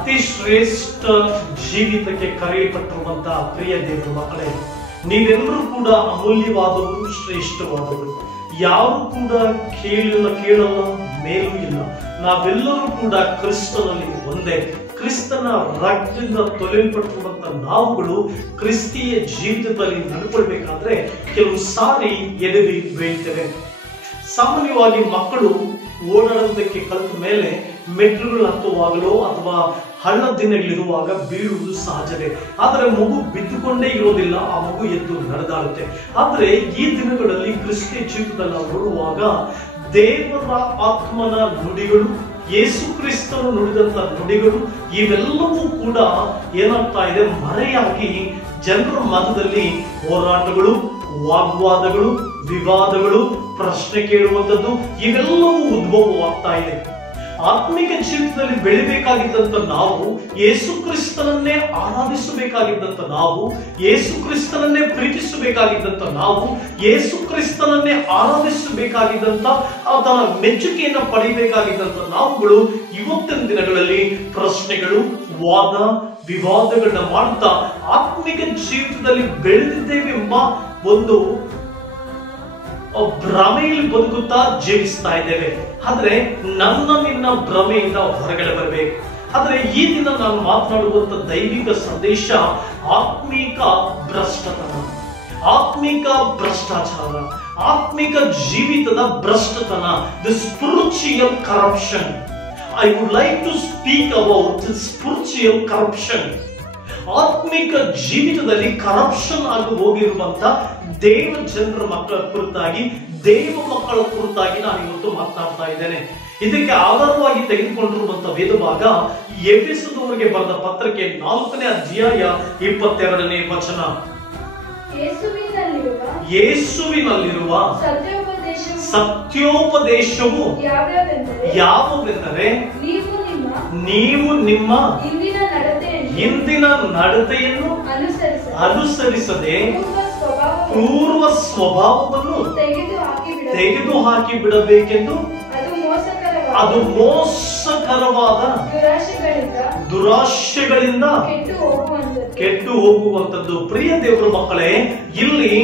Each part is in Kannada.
ಅತಿ ಶ್ರೇಷ್ಠ ಜೀವಿತಕ್ಕೆ ಕರೆಯಲ್ಪಟ್ಟಿರುವಂತಹ ಪ್ರಿಯ ದೇವರ ಮಕ್ಕಳೇ, ನೀವೆಲ್ಲರೂ ಕೂಡ ಅಮೂಲ್ಯವಾದವರು, ಶ್ರೇಷ್ಠವಾದವರು. ಯಾರು ಕೂಡ ಕೇಳಲ್ಲ, ಮೇಲೂ ಇಲ್ಲ. ನಾವೆಲ್ಲರೂ ಕೂಡ ಕ್ರಿಸ್ತನಲ್ಲಿ ಒಂದೇ. ಕ್ರಿಸ್ತನ ರಕ್ತದಿಂದ ತೊಳೆಯಲ್ಪಟ್ಟಿರುವಂತ ನಾವುಗಳು ಕ್ರಿಸ್ತೀಯ ಜೀವಿತದಲ್ಲಿ ನಡ್ಕೊಳ್ಬೇಕಾದ್ರೆ ಕೆಲವು ಸಾರಿ ಎದೆಗೆ ಬೀಳ್ತೇವೆ. ಸಾಮಾನ್ಯವಾಗಿ ಮಕ್ಕಳು ಓಡಾಡೋದಕ್ಕೆ ಕಲಿತ ಮೇಲೆ ಮೆಟ್ಲುಗಳು ಹತ್ತುವಾಗಲೋ ಅಥವಾ ಹಳ್ಳ ದಿನಗಳಿರುವಾಗ ಬೀಳುವುದು ಸಹಜವೇ. ಆದರೆ ಮಗು ಬಿದ್ದುಕೊಂಡೇ ಇರೋದಿಲ್ಲ, ಆ ಮಗು ಎದ್ದು ನಡೆದಾಡುತ್ತೆ. ಆದ್ರೆ ಈ ದಿನಗಳಲ್ಲಿ ಕ್ರಿಸ್ತೀಯ ಜೀವಿತದಲ್ಲಿ ನಾವು ನೋಡುವಾಗ ದೇವರ ಆತ್ಮನ ನುಡಿಗಳು, ಯೇಸು ಕ್ರಿಸ್ತನು ನುಡಿದಂತ ನುಡಿಗಳು ಇವೆಲ್ಲವೂ ಕೂಡ ಏನಾಗ್ತಾ ಇದೆ, ಮರೆಯಾಗಿ ಜನರ ಮನದಲ್ಲಿ ಹೋರಾಟಗಳು, ವಾಗ್ವಾದಗಳು, ವಿವಾದಗಳು, ಪ್ರಶ್ನೆ ಕೇಳುವಂಥದ್ದು ಇವೆಲ್ಲವೂ ಉದ್ಭವವಾಗ್ತಾ ಇದೆ. ಆತ್ಮಿಕ ಜೀವಿತದಲ್ಲಿ ಬೆಳಿಬೇಕಾಗಿದ್ದಂತ ನಾವು, ಯೇಸು ಕ್ರಿಸ್ತನನ್ನೇ ಆರಾಧಿಸಬೇಕಾಗಿದ್ದಂತ ನಾವು, ಯೇಸು ಕ್ರಿಸ್ತನನ್ನೇ ಪ್ರೀತಿಸಬೇಕಾಗಿದ್ದಂತ ನಾವು, ಯೇಸು ಕ್ರಿಸ್ತನನ್ನೇ ಆರಾಧಿಸಬೇಕಾಗಿದ್ದಂತ ಆತನ ಮೆಚ್ಚುಗೆಯನ್ನು ಪಡೆಯಬೇಕಾಗಿದ್ದಂತ ನಾವುಗಳು ಇವತ್ತಿನ ದಿನಗಳಲ್ಲಿ ಪ್ರಶ್ನೆಗಳು, ವಾದ ವಿವಾದಗಳನ್ನ ಮಾಡ್ತಾ ಆತ್ಮಿಕ ಜೀವಿತದಲ್ಲಿ ಬೆಳೆದಿದ್ದೇವೆಂಬ ಒಂದು ಭ್ರಮೆಯಲ್ಲಿ ಬದುಕುತ್ತಾ ಜೀವಿಸ್ತಾ ಇದ್ದೇವೆ. ಆದ್ರೆ ನಿನ್ನ ಭ್ರಮೆಯಿಂದ ಹೊರಗಡೆ ಬರಬೇಕು. ಆದ್ರೆ ಈ ದಿನ ನಾನು ಮಾತನಾಡುವಂತ ದೈವಿಕ ಸಂದೇಶ ಆತ್ಮಿಕ ಭ್ರಷ್ಟತನ, ಆತ್ಮಿಕ ಭ್ರಷ್ಟಾಚಾರ, ಆತ್ಮಿಕ ಜೀವಿತದ ಭ್ರಷ್ಟತನ, the spiritual corruption. I would like to speak about the spiritual corruption. ಆತ್ಮಿಕ ಜೀವಿತದಲ್ಲಿ ಕರಪ್ಷನ್ ಆಗಿ ಹೋಗಿರುವಂತ ದೇವ ಜನರ ಮಕ್ಕಳ ಕುರಿತಾಗಿ, ದೇವ ಮಕ್ಕಳ ಕುರಿತಾಗಿ ನಾನು ಇವತ್ತು ಮಾತನಾಡ್ತಾ ಇದ್ದೇನೆ. ಇದಕ್ಕೆ ಆಧಾರವಾಗಿ ತೆಗೆದುಕೊಂಡಿರುವಂತಹ ವೇದಭಾಗ ಎಫೆಸದವರಿಗೆ ಬರೆದ ಪತ್ರಕ್ಕೆ 4ನೇ ಅಧ್ಯಾಯ 22ನೇ ವಚನ. ಯೇಸುವಿನಲ್ಲಿರುವ ಸತ್ಯೋಪದೇಶವು ಯಾವುವೆಂದರೆ, ನೀವು ನಿಮ್ಮ ಹಿಂದಿನ ನಡತೆಯನ್ನು ಅನುಸರಿಸದೆ ಪೂರ್ವ ಸ್ವಭಾವವನ್ನು ತೆಗೆದು ಹಾಕಿ ಬಿಡಬೇಕೆಂದು, ಅದು ಮೋಸಕರವಾದ ದುರಾಶೆಗಳಿಂದ ಕೆಟ್ಟು ಹೋಗುವಂತದ್ದು. ಪ್ರಿಯ ದೇವರ ಮಕ್ಕಳೇ, ಇಲ್ಲಿ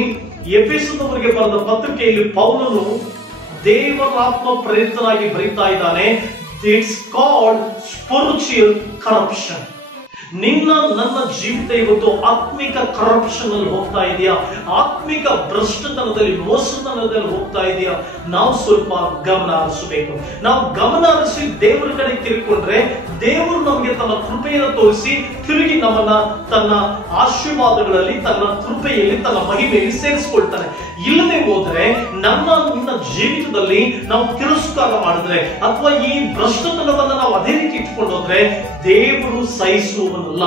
ಎಫೆಸದವರಿಗೆ ಬರೆದ ಪತ್ರಿಕೆಯಲ್ಲಿ ಪೌಲನು ದೇವರಾತ್ಮ ಪ್ರೇರಿತನಾಗಿ ಬರೀತಾ ಇದ್ದಾನೆ. It's called spiritual corruption. ನನ್ನ ಜೀವಿತ ಇವತ್ತು ಆತ್ಮಿಕ ಕರಪ್ಷನ್ ಅಲ್ಲಿ ಹೋಗ್ತಾ ಇದೆಯಾ, ಆತ್ಮಿಕ ಭ್ರಷ್ಟತನದಲ್ಲಿ, ಮೋಸತನದಲ್ಲಿ ಹೋಗ್ತಾ ಇದೆಯಾ? ನಾವು ಸ್ವಲ್ಪ ಗಮನ ಹರಿಸಬೇಕು. ನಾವು ಗಮನ ಹರಿಸಿ ದೇವರ ಕಡೆ ತಿರುಗಿಕೊಂಡ್ರೆ ದೇವರು ನಮಗೆ ತನ್ನ ಕೃಪೆಯನ್ನು ತೋರಿಸಿ ತಿರುಗಿ ನಮ್ಮನ್ನ ತನ್ನ ಆಶೀರ್ವಾದಗಳಲ್ಲಿ, ತನ್ನ ಕೃಪೆಯಲ್ಲಿ, ತನ್ನ ಮಹಿಮೆಯಲ್ಲಿ ಸೇರಿಸಿಕೊಳ್ತಾನೆ. ಇಲ್ಲದೆ ಹೋದ್ರೆ ನಿನ್ನ ಜೀವಿತದಲ್ಲಿ ನಾವು ತಿರಸ್ಕಾರ ಮಾಡಿದ್ರೆ ಅಥವಾ ಈ ಭ್ರಷ್ಟತನವನ್ನ ನಾವು ಅದೇ ರೀತಿ ಇಟ್ಕೊಂಡು ಹೋದ್ರೆ ದೇವರು ಸಹಿಸುವವನಲ್ಲ.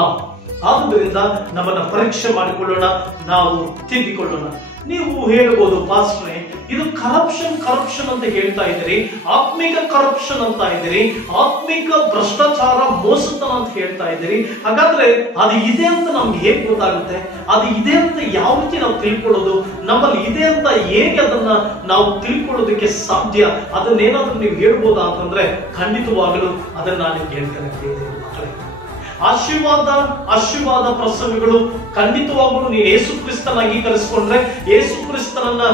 ಆದುದರಿಂದ ನಮ್ಮನ್ನ ಪರೀಕ್ಷೆ ಮಾಡಿಕೊಳ್ಳೋಣ, ನಾವು ತಿದ್ದಿಕೊಳ್ಳೋಣ. ನೀವು ಹೇಳಬಹುದು, ಪಾಸ್ಟ್ರೆ ಇದು ಕರಪ್ಷನ್ ಅಂತ ಹೇಳ್ತಾ ಇದ್ದೀರಿ, ಆತ್ಮಿಕ ಕರಪ್ಷನ್ ಅಂತ ಇದ್ದೀರಿ, ಆತ್ಮಿಕ ಭ್ರಷ್ಟಾಚಾರ, ಮೋಸತನ ಅಂತ ಹೇಳ್ತಾ ಇದ್ದೀರಿ. ಹಾಗಾದ್ರೆ ಅದು ಇದೆ ಅಂತ ನಮ್ಗೆ ಹೇಗೆ ಗೊತ್ತಾಗುತ್ತೆ? ಅದು ಇದೆ ಅಂತ ಯಾವ ರೀತಿ ನಾವು ತಿಳ್ಕೊಳ್ಳೋದು? ನಮ್ಮಲ್ಲಿ ಇದೆ ಅಂತ ಹೇಗೆ ಅದನ್ನ ನಾವು ತಿಳ್ಕೊಳ್ಳೋದಕ್ಕೆ ಸಾಧ್ಯ? ಅದನ್ನೇನಾದ್ರೂ ನೀವು ಹೇಳ್ಬೋದಾ ಅಂತಂದ್ರೆ ಖಂಡಿತವಾಗಲು ಅದನ್ನ ನಾನು ಹೇಳ್ತೇನೆ. ಮಕ್ಕಳೇ, ಆಶೀರ್ವಾದ ಪ್ರಸಂಗಗಳು ಖಂಡಿತವಾಗಲು ನೀನು ಯೇಸು ಕ್ರಿಸ್ತನ ಅಂಗೀಕರಿಸಿಕೊಂಡ್ರೆ, ಯೇಸು ಕ್ರಿಸ್ತನನ್ನ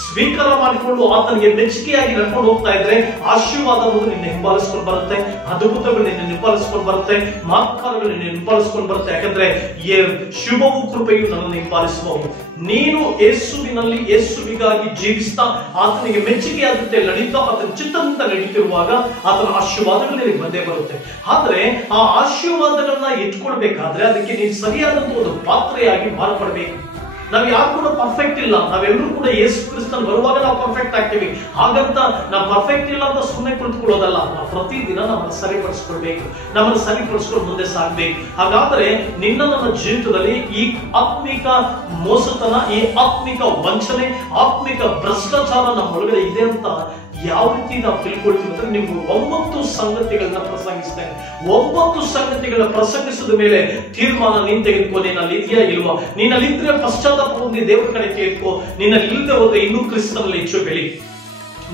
ಸ್ವೀಕಾರ ಮಾಡಿಕೊಂಡು ಆತನಿಗೆ ಮೆಚ್ಚುಗೆಯಾಗಿ ನಡ್ಕೊಂಡು ಹೋಗ್ತಾ ಇದ್ರೆ ಆಶೀರ್ವಾದ ನಿನ್ನ ಹಿಂಬಾಲಿಸ್ಕೊಂಡು ಬರುತ್ತೆ, ಅದ್ಭುತಗಳು ನಿನ್ನ ಹಿಂಬಾಲಿಸ್ಕೊಂಡು ಬರುತ್ತೆ, ಮಾತ್ಕಾರಗಳು ನಿನ್ನ ಹಿಂಬಾಲಿಸ್ಕೊಂಡು ಬರುತ್ತೆ. ಯಾಕಂದ್ರೆ ಶುಭವು ಕೃಪೆಯು ನನ್ನನ್ನು ಹಿಂಬಾಲಿಸಬಹುದು. ನೀನು ಯೇಸುವಿನಲ್ಲಿ ಯೇಸುವಿಗಾಗಿ ಜೀವಿಸ್ತಾ ಆತನಿಗೆ ಮೆಚ್ಚುಗೆಯಾಗುತ್ತೆ ನಡೀತಾ ಆತನ ಚಿತ್ತದಿಂದ ನಡೀತಿರುವಾಗ ಆತನ ಆಶೀರ್ವಾದಗಳು ನಿನಗೆ ಬಂದೇ ಬರುತ್ತೆ. ಆದ್ರೆ ಆ ಆಶೀರ್ವಾದಗಳನ್ನ ಇಟ್ಕೊಳ್ಬೇಕಾದ್ರೆ ಅದಕ್ಕೆ ನೀನು ಸರಿಯಾದಂತ ಒಂದು ಪಾತ್ರೆಯಾಗಿ ಮಾರ್ಪಡಬೇಕು. ನಾವ್ ಯಾರು ಕೂಡ ಪರ್ಫೆಕ್ಟ್ ಇಲ್ಲ. ನಾವೆಲ್ಲರೂ ಕೂಡ ಯೇಸು ಕ್ರಿಸ್ತನ್ ಬರುವಾಗ ನಾವು ಪರ್ಫೆಕ್ಟ್ ಆಗ್ತೀವಿ. ಹಾಗಂತ ನಾವು ಪರ್ಫೆಕ್ಟ್ ಇಲ್ಲ ಅಂತ ಸುಮ್ಮನೆ ಕುಳಿತುಕೊಳ್ಳೋದಲ್ಲ. ನಾವು ಪ್ರತಿದಿನ ನಮ್ಮನ್ನು ಸರಿಪಡಿಸ್ಕೊಳ್ಬೇಕು, ನಮ್ಮನ್ನು ಸರಿಪಡಿಸ್ಕೊಂಡು ಮುಂದೆ ಸಾಗ್ಬೇಕು. ಹಾಗಾದ್ರೆ ನನ್ನ ಜೀವಿತದಲ್ಲಿ ಈ ಆತ್ಮಿಕ ಮೋಸತನ, ಈ ಆತ್ಮಿಕ ವಂಚನೆ, ಆತ್ಮಿಕ ಭ್ರಷ್ಟಾಚಾರ ನಮ್ಮ ಒಳಗಡೆ ಇದೆ ಅಂತ ಯಾವ ರೀತಿ ನಾವು ತಿಳ್ಕೊಳ್ತೀವಿ ಅಂದ್ರೆ, ನೀವು 9 ಸಂಗತಿಗಳನ್ನ ಪ್ರಸಂಗಿಸ್ತೇನೆ. 9 ಸಂಗತಿಗಳನ್ನ ಪ್ರಸಂಗಿಸಿದ ಮೇಲೆ ತೀರ್ಮಾನ ನೀನ್ ತೆಗೆದುಕೋ. ನೀನಲ್ಲಿ ಇದೆಯಾ ಇಲ್ವಾ? ನೀನಲ್ಲಿದ್ರೆ ಪಶ್ಚಾತ್ತಾಪ ಹೊಂದಿ ದೇವರ ಕಡೆ ಕೇಳ್ಕೋ. ನೀನಲ್ಲಿ ಇಲ್ಲದೆ ಹೋದ್ರೆ ಇನ್ನೂ ಕ್ರಿಸ್ತನಲ್ಲಿ ಹೆಚ್ಚು ಬೆಳಿ.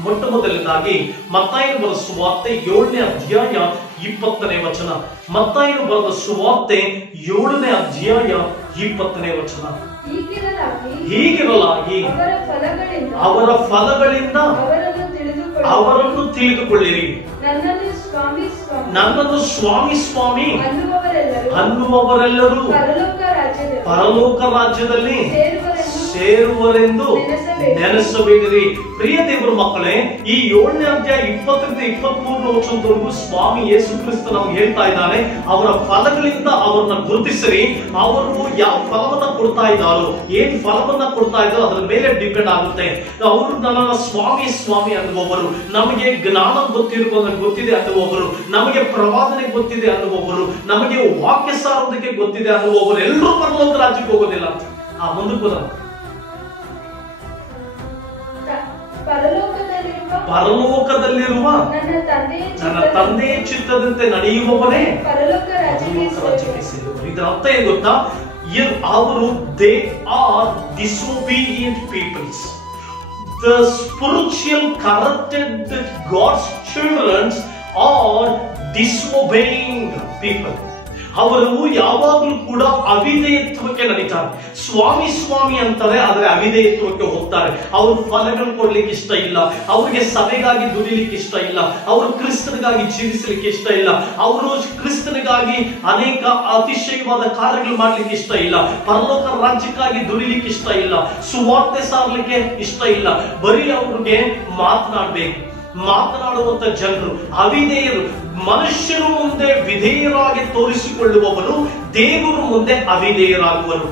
ಮೊಟ್ಟ ಮೊದಲನೇದಾಗಿ ಮತ್ತಾಯನ ಬರೆದ ಸುವಾರ್ತೆ 7ನೇ ಅಧ್ಯಾಯ 20ನೇ ವಚನ. ಮತ್ತಾಯನು ಬರೆದ ಸುವಾರ್ತೆ 7ನೇ ಅಧ್ಯಾಯ 20ನೇ ವಚನ. ಹೀಗಿರಲಾಗಿ ಅವರ ಫಲಗಳಿಂದ ಅವರನ್ನು ತಿಳಿದುಕೊಳ್ಳಿರಿ. ನನ್ನನ್ನು ಸ್ವಾಮಿ ಸ್ವಾಮಿ ಅನ್ನುವವರೆಲ್ಲರೂ ಪರಲೋಕ ರಾಜ್ಯದಲ್ಲಿ ಸೇರುವರೆಂದು ನೆನೆಸಬೇಡಿರಿ. ಪ್ರಿಯ ದೇವರ ಮಕ್ಕಳೇ, ಈ 7ನೇ ಅಧ್ಯಾಯ 20ರಿಂದ 23 ವಚನದವರೆಗೂ ಸ್ವಾಮಿ ಯೇಸು ಕ್ರಿಸ್ತ ನಮ್ಗೆ ಹೇಳ್ತಾ ಇದ್ದಾನೆ, ಅವರ ಫಲಗಳಿಂದ ಅವರನ್ನ ಗುರುತಿಸಿರಿ. ಅವರು ಯಾವ ಫಲವನ್ನ ಕೊಡ್ತಾ ಇದ್ದಾರೋ, ಏನ್ ಫಲವನ್ನ ಕೊಡ್ತಾ ಇದ್ದಾರೋ ಅದರ ಮೇಲೆ ಡಿಪೆಂಡ್ ಆಗುತ್ತೆ. ಅವರು ನನ್ನ ಸ್ವಾಮಿ ಸ್ವಾಮಿ ಅನ್ನುವವರು, ನಮಗೆ ಜ್ಞಾನ ಗೊತ್ತಿದೆ ಅನ್ನುವವರು, ನಮಗೆ ಪ್ರವಾದನೆ ಗೊತ್ತಿದೆ ಅನ್ನುವವರು, ನಮಗೆ ವಾಕ್ಯ ಸಾರೋದಕ್ಕೆ ಗೊತ್ತಿದೆ ಅನ್ನುವವರು ಎಲ್ಲರೂ ಪರಲೋಕ ರಾಜ್ಯಕ್ಕೆ ಹೋಗೋದಿಲ್ಲ. ಮುಂದಕ್ಕೆ ಪರಲೋಕದಲ್ಲಿರುವ ನನ್ನ ತಂದೆಯ ಚಿತ್ತದಂತೆ ನಡೆಯುವವರೇ ಪರಲೋಕ ರಾಜ್ಯಕ್ಕೆ ಸೇರುವರು. ಇದರ ಅರ್ಥ ಏನು ಗೊತ್ತಾ? ಅವರು they are disobedient peoples. The spiritual corrupted God's children are disobeying people. ಅವರು ಯಾವಾಗಲೂ ಕೂಡ ಅವಿಧೇಯತ್ವಕ್ಕೆ ನಡೀತಾರೆ. ಸ್ವಾಮಿ ಸ್ವಾಮಿ ಅಂತಾರೆ, ಆದರೆ ಅವಿಧೇಯತ್ವಕ್ಕೆ ಹೋಗ್ತಾರೆ. ಅವರು ಫಲಗಳು ಕೊಡ್ಲಿಕ್ಕೆ ಇಷ್ಟ ಇಲ್ಲ, ಅವರಿಗೆ ಸಭೆಗಾಗಿ ದುಡಿಲಿಕ್ಕೆ ಇಷ್ಟ ಇಲ್ಲ, ಅವರು ಕ್ರಿಸ್ತನಿಗಾಗಿ ಜೀವಿಸಲಿಕ್ಕೆ ಇಷ್ಟ ಇಲ್ಲ, ಅವರು ಕ್ರಿಸ್ತನಿಗಾಗಿ ಅನೇಕ ಅತಿಶಯವಾದ ಕಾರ್ಯಗಳು ಮಾಡ್ಲಿಕ್ಕೆ ಇಷ್ಟ ಇಲ್ಲ, ಪರಲೋಕ ರಾಜ್ಯಕ್ಕಾಗಿ ದುಡಿಲಿಕ್ಕೆ ಇಷ್ಟ ಇಲ್ಲ, ಸುವಾರ್ತೆ ಸಾರಲಿಕ್ಕೆ ಇಷ್ಟ ಇಲ್ಲ. ಬರೀ ಅವ್ರಿಗೆ ಮಾತನಾಡುವಂತ ಜನರು ಅವಿಧೇಯರು. ಮನುಷ್ಯರು ಮುಂದೆ ವಿಧೇಯರಾಗಿ ತೋರಿಸಿಕೊಳ್ಳುವವರು ದೇವರು ಮುಂದೆ ಅವಿಧೇಯರಾಗುವರು.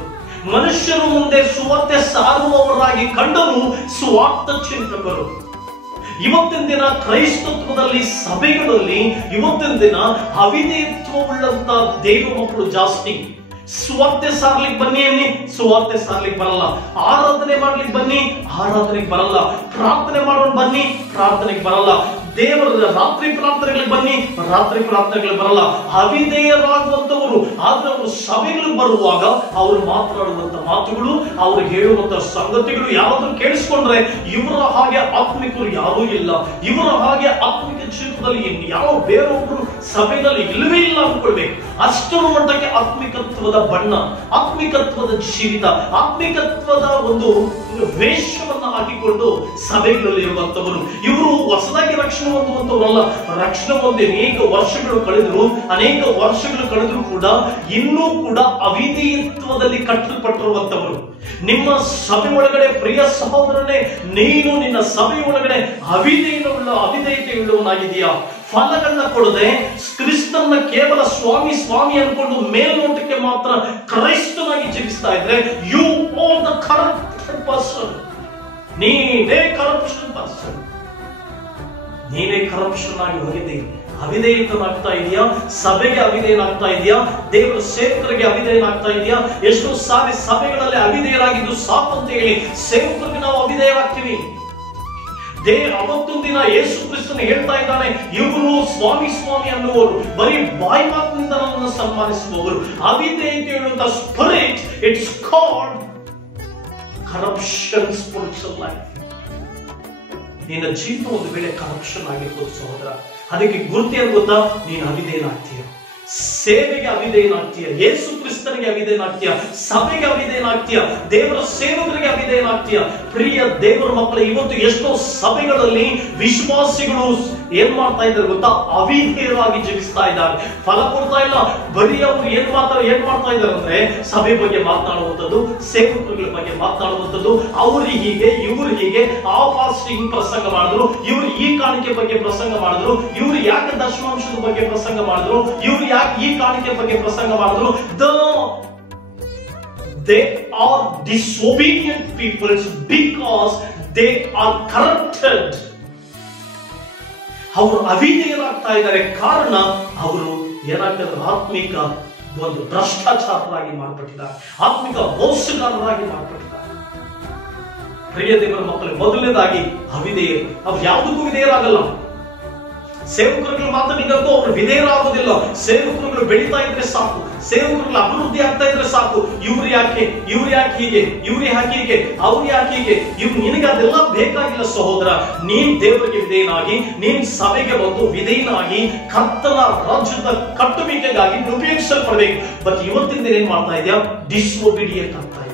ಮನುಷ್ಯರು ಮುಂದೆ ಸುವಾರ್ತೆ ಸಾರುವವರಾಗಿ ಕಂಡರು ಸ್ವಾರ್ಥ ಚಿಂತಕರು. ಇವತ್ತಿನ ದಿನ ಕ್ರೈಸ್ತತ್ವದಲ್ಲಿ ಸಭೆಗಳಲ್ಲಿ ಇವತ್ತಿನ ದಿನ ಅವಿಧೇಯತ್ವವುಳ್ಳಂತ ದೇವ ಮಕ್ಕಳು ಜಾಸ್ತಿ. ಸುವಾರ್ತೆ ಸಾರ್ಲಿಕ್ಕೆ ಬನ್ನಿ ಅನ್ನಿ ಸುವಾರ್ತೆ ಸಾರ್ಲಿಕ್ಕೆ ಬರಲ್ಲ. ಆರಾಧನೆ ಮಾಡ್ಲಿಕ್ಕೆ ಬನ್ನಿ, ಆರಾಧನೆಗೆ ಬರಲ್ಲ. ಪ್ರಾರ್ಥನೆ ಮಾಡೋಣ ಬನ್ನಿ, ಪ್ರಾರ್ಥನೆಗೆ ಬರಲ್ಲ. ದೇವರ ರಾತ್ರಿ ಪ್ರಾರ್ಥನೆಗಳಿಗೆ ಬನ್ನಿ, ರಾತ್ರಿ ಪ್ರಾರ್ಥನೆಗಳಿಗೆ ಬರಲ್ಲ. ಅವಿಧೇಯರಾಗುವಂತವರು. ಆದ್ರೆ ಅವರು ಸಭೆಗಳು ಬರುವಾಗ ಅವರು ಮಾತನಾಡುವಂತ ಮಾತುಗಳು, ಅವರು ಹೇಳುವಂತ ಸಂಗತಿಗಳು ಯಾರಾದ್ರೂ ಕೇಳಿಸ್ಕೊಂಡ್ರೆ ಇವರ ಹಾಗೆ ಆತ್ಮಿಕರು ಯಾರೂ ಇಲ್ಲ, ಇವರ ಹಾಗೆ ಆತ್ಮಿಕ ಜೀವಿತದಲ್ಲಿ ಯಾವ ಬೇರೊಬ್ರು ಸಭೆಗಳಲ್ಲಿ ಇಲ್ಲವೇ ಇಲ್ಲ ಅನ್ಕೊಳ್ಬೇಕು. ಅಷ್ಟರ ಮಟ್ಟಕ್ಕೆ ಆತ್ಮಿಕತ್ವದ ಬಣ್ಣ, ಆತ್ಮಿಕತ್ವದ ಜೀವಿತ, ಆತ್ಮಿಕತ್ವದ ಒಂದು ವೇಷವನ್ನ ಹಾಕಿಕೊಂಡು ಸಭೆಗಳಲ್ಲಿ ಇರುವಂತವರು. ಇವರು ಹೊಸದಾಗಿ ರಕ್ಷಣೆ ಹೊಂದುವಂತವರಲ್ಲ. ರಕ್ಷಣೆ ಹೊಂದಿ ಅನೇಕ ವರ್ಷಗಳು ಕಳೆದ್ರು ಕೂಡ ಇನ್ನೂ ಕೂಡ ಅವಿಧೇಯತ್ವದಲ್ಲಿ ಕಟ್ಟಲ್ಪಟ್ಟಿರುವಂತವರು. ನಿಮ್ಮ ಸಭೆ ಒಳಗಡೆ ಪ್ರಿಯ ಸಹೋದರನೇ, ನೀನು ನಿನ್ನ ಸಭೆ ಒಳಗಡೆ ಅವಿಧೇಯತೆಯುಳ್ಳವನಾಗಿದೆಯಾ? ಫಲಗಳನ್ನ ಕೊಡದೆ ಕ್ರಿಸ್ತನ ಕೇವಲ ಸ್ವಾಮಿ ಸ್ವಾಮಿ ಅನ್ಕೊಂಡು ಮೇಲ್ನೋಟಕ್ಕೆ ಮಾತ್ರ ಕ್ರೈಸ್ತನಾಗಿ ಜೀವಿಸ್ತಾ ಇದ್ರೆ you are the corrupted person. ನೀನೇ ಕರಪ್ಷನ್ ಪರ್ಸನ್. ನೀನೇ ಕರಪ್ಷನ್ ಆಗಿ ಹೋಗಿದ್ದೀಯ. ಅವಿಧೇಯತನಾಗ್ತಾ ಇದೆಯಾ? ಸಭೆಗೆ ಅವಿಧೇಯನಾಗ್ತಾ ಇದೆಯಾ? ದೇವರ ಸೇವಕರಿಗೆ ಅವಿಧೇಯನಾಗ್ತಾ ಇದೆಯಾ? ಎಷ್ಟೋ ಸಾರಿ ಸಭೆಗಳಲ್ಲಿ ಅವಿಧೇಯರಾಗಿದ್ದು ಸಾಕು ಅಂತ ಹೇಳಿ ಸೇವಕರಿಗೆ ನಾವು ಅವಿಧೇಯರಾಗ್ತೀವಿ. ಅವತ್ತೊಂದು ದಿನ ಯೇಸು ಕ್ರಿಸ್ತನು ಹೇಳ್ತಾ ಇದ್ದಾನೆ, ಇವರು ಸ್ವಾಮಿ ಸ್ವಾಮಿ ಅನ್ನುವರು ಬರೀ ಬಾಯಿ ಮಾತಿನಿಂದ ನಮ್ಮನ್ನು ಸನ್ಮಾನಿಸುವವರು. ಅವಿಧೇಯತೆ ಹೇಳುವಂತ spirit, it's called corruption spiritual life. ನಿನ್ನ ಜೀವಿತ ಒಂದು ವೇಳೆ ಕರಪ್ಷನ್ ಆಗಿರ್ಬೋದು ಸಹೋದರ. ಅದಕ್ಕೆ ಗುರುತು ಏನು ಗೊತ್ತಾ? ನೀನು ಅವಿಧೇಯನಾಗ್ತೀಯ, ಸೇವೆಗೆ ಅವಿಧೇಯನಾಗ್ತೀಯ, ಯೇಸು ಕ್ರಿಸ್ತನಿಗೆ ಅವಿಧೇಯನಾಗ್ತೀಯ, ಸಭೆಗೆ ಅವಿಧೇಯನಾಗ್ತೀಯ, ದೇವರ ಸೇವಕರಿಗೆ ಅವಿಧೇಯನಾಗ್ತೀಯ. ಪ್ರಿಯ ದೇವರ ಮಕ್ಕಳ, ಇವತ್ತು ಎಷ್ಟೋ ಸಭೆಗಳಲ್ಲಿ ವಿಶ್ವಾಸಿಗಳು ಏನ್ ಮಾಡ್ತಾ ಇದ್ದಾರೆ ಗೊತ್ತಾ? ಅವಿಧೇಯರಾಗಿ ಜೀವಿಸ್ತಾ ಇದ್ದಾರೆ, ಫಲ ಕೊಡ್ತಾ ಇಲ್ಲ. ಬರೀ ಅವರು ಏನ್ ಮಾಡ್ತಾ ಇದ್ದಾರೆ ಅಂದ್ರೆ ಸಭೆ ಬಗ್ಗೆ ಮಾತನಾಡುವಂಥದ್ದು, ಸೇವಕರುಗಳ ಬಗ್ಗೆ ಮಾತನಾಡುವಂಥದ್ದು. ಅವ್ರು ಹೀಗೆ, ಇವ್ರು ಹೀಗೆ, ಆ ಪಾಸ್ಟ್ ಹಿಂಗ್ ಪ್ರಸಂಗ ಮಾಡಿದ್ರು, ಇವ್ರು ಈ ಕಾಣಿಕೆ ಬಗ್ಗೆ ಪ್ರಸಂಗ ಮಾಡಿದ್ರು, ಇವ್ರು ಯಾಕೆ ದಶಮಾಂಶದ ಬಗ್ಗೆ ಪ್ರಸಂಗ ಮಾಡಿದ್ರು, ಇವ್ರು ಯಾಕೆ ಈ ಕಾಣಿಕೆ ಬಗ್ಗೆ ಪ್ರಸಂಗ ಮಾಡಿದ್ರು. They are disobedient people because they are corrupted. ಅವರು ಅವಿಧೇಯರಾಗ್ತಾ ಇದ್ದಾರೆ. ಕಾರಣ ಅವರು ಏನಾಗ್ತಾರೆ? ಆತ್ಮಿಕ ಒಂದು ಭ್ರಷ್ಟಾಚಾರರಾಗಿ ಮಾರ್ಪಟ್ಟಿದ್ದಾರೆ, ಆತ್ಮಿಕ ಮೋಸಗಾರರಾಗಿ ಮಾರ್ಪಟ್ಟಿದ್ದಾರೆ. ಪ್ರಿಯ ದೇವರ ಮಕ್ಕಳು, ಮೊದಲನೇದಾಗಿ ಅವಿಧೇಯರು. ಅವ್ರು ಯಾವುದಕ್ಕೂ ವಿಧೇಯರಾಗಲ್ಲ. ಸೇವಕರುಗಳು ಮಾತನಿಗಂತೂ ಅವರು ವಿಧೇಯರಾಗುವುದಿಲ್ಲ. ಸೇವಕರುಗಳು ಬೆಳೀತಾ ಇದ್ರೆ ಸಾಕು, ಸೇವಕರಲ್ಲಿ ಅಭಿವೃದ್ಧಿ ಆಗ್ತಾ ಇದ್ರೆ ಸಾಕು. ಇವ್ರು ಯಾಕೆ ಹೀಗೆ, ಇವ್ರು ಯಾಕೆ ಹೀಗೆ, ಅವ್ರು ಯಾಕೆ ಹೀಗೆ, ನಿನಗೆ ಅದೆಲ್ಲ ಬೇಕಾಗಿಲ್ಲ ಸಹೋದರ. ನೀನ್ ದೇವರಿಗೆ ವಿಧೇಯನಾಗಿ, ನೀನ್ ಸಭೆಗೆ ಬಂದು ವಿಧೇಯನಾಗಿ ಕರ್ತನ ರಾಜ್ಯದ ಕಟ್ಟುವಿಕೆಗಾಗಿ ಉಪಯೋಗಿಸಲ್ಪಡಬೇಕು. ಬಟ್ ಇವತ್ತಿನ ದಿನ ಏನ್ ಮಾಡ್ತಾ ಇದೆಯಾ? ಡಿಸ್ಒಬಿಡಿಯಂಟ್ ಆಗ್ತಾ ಇದೆಯಾ?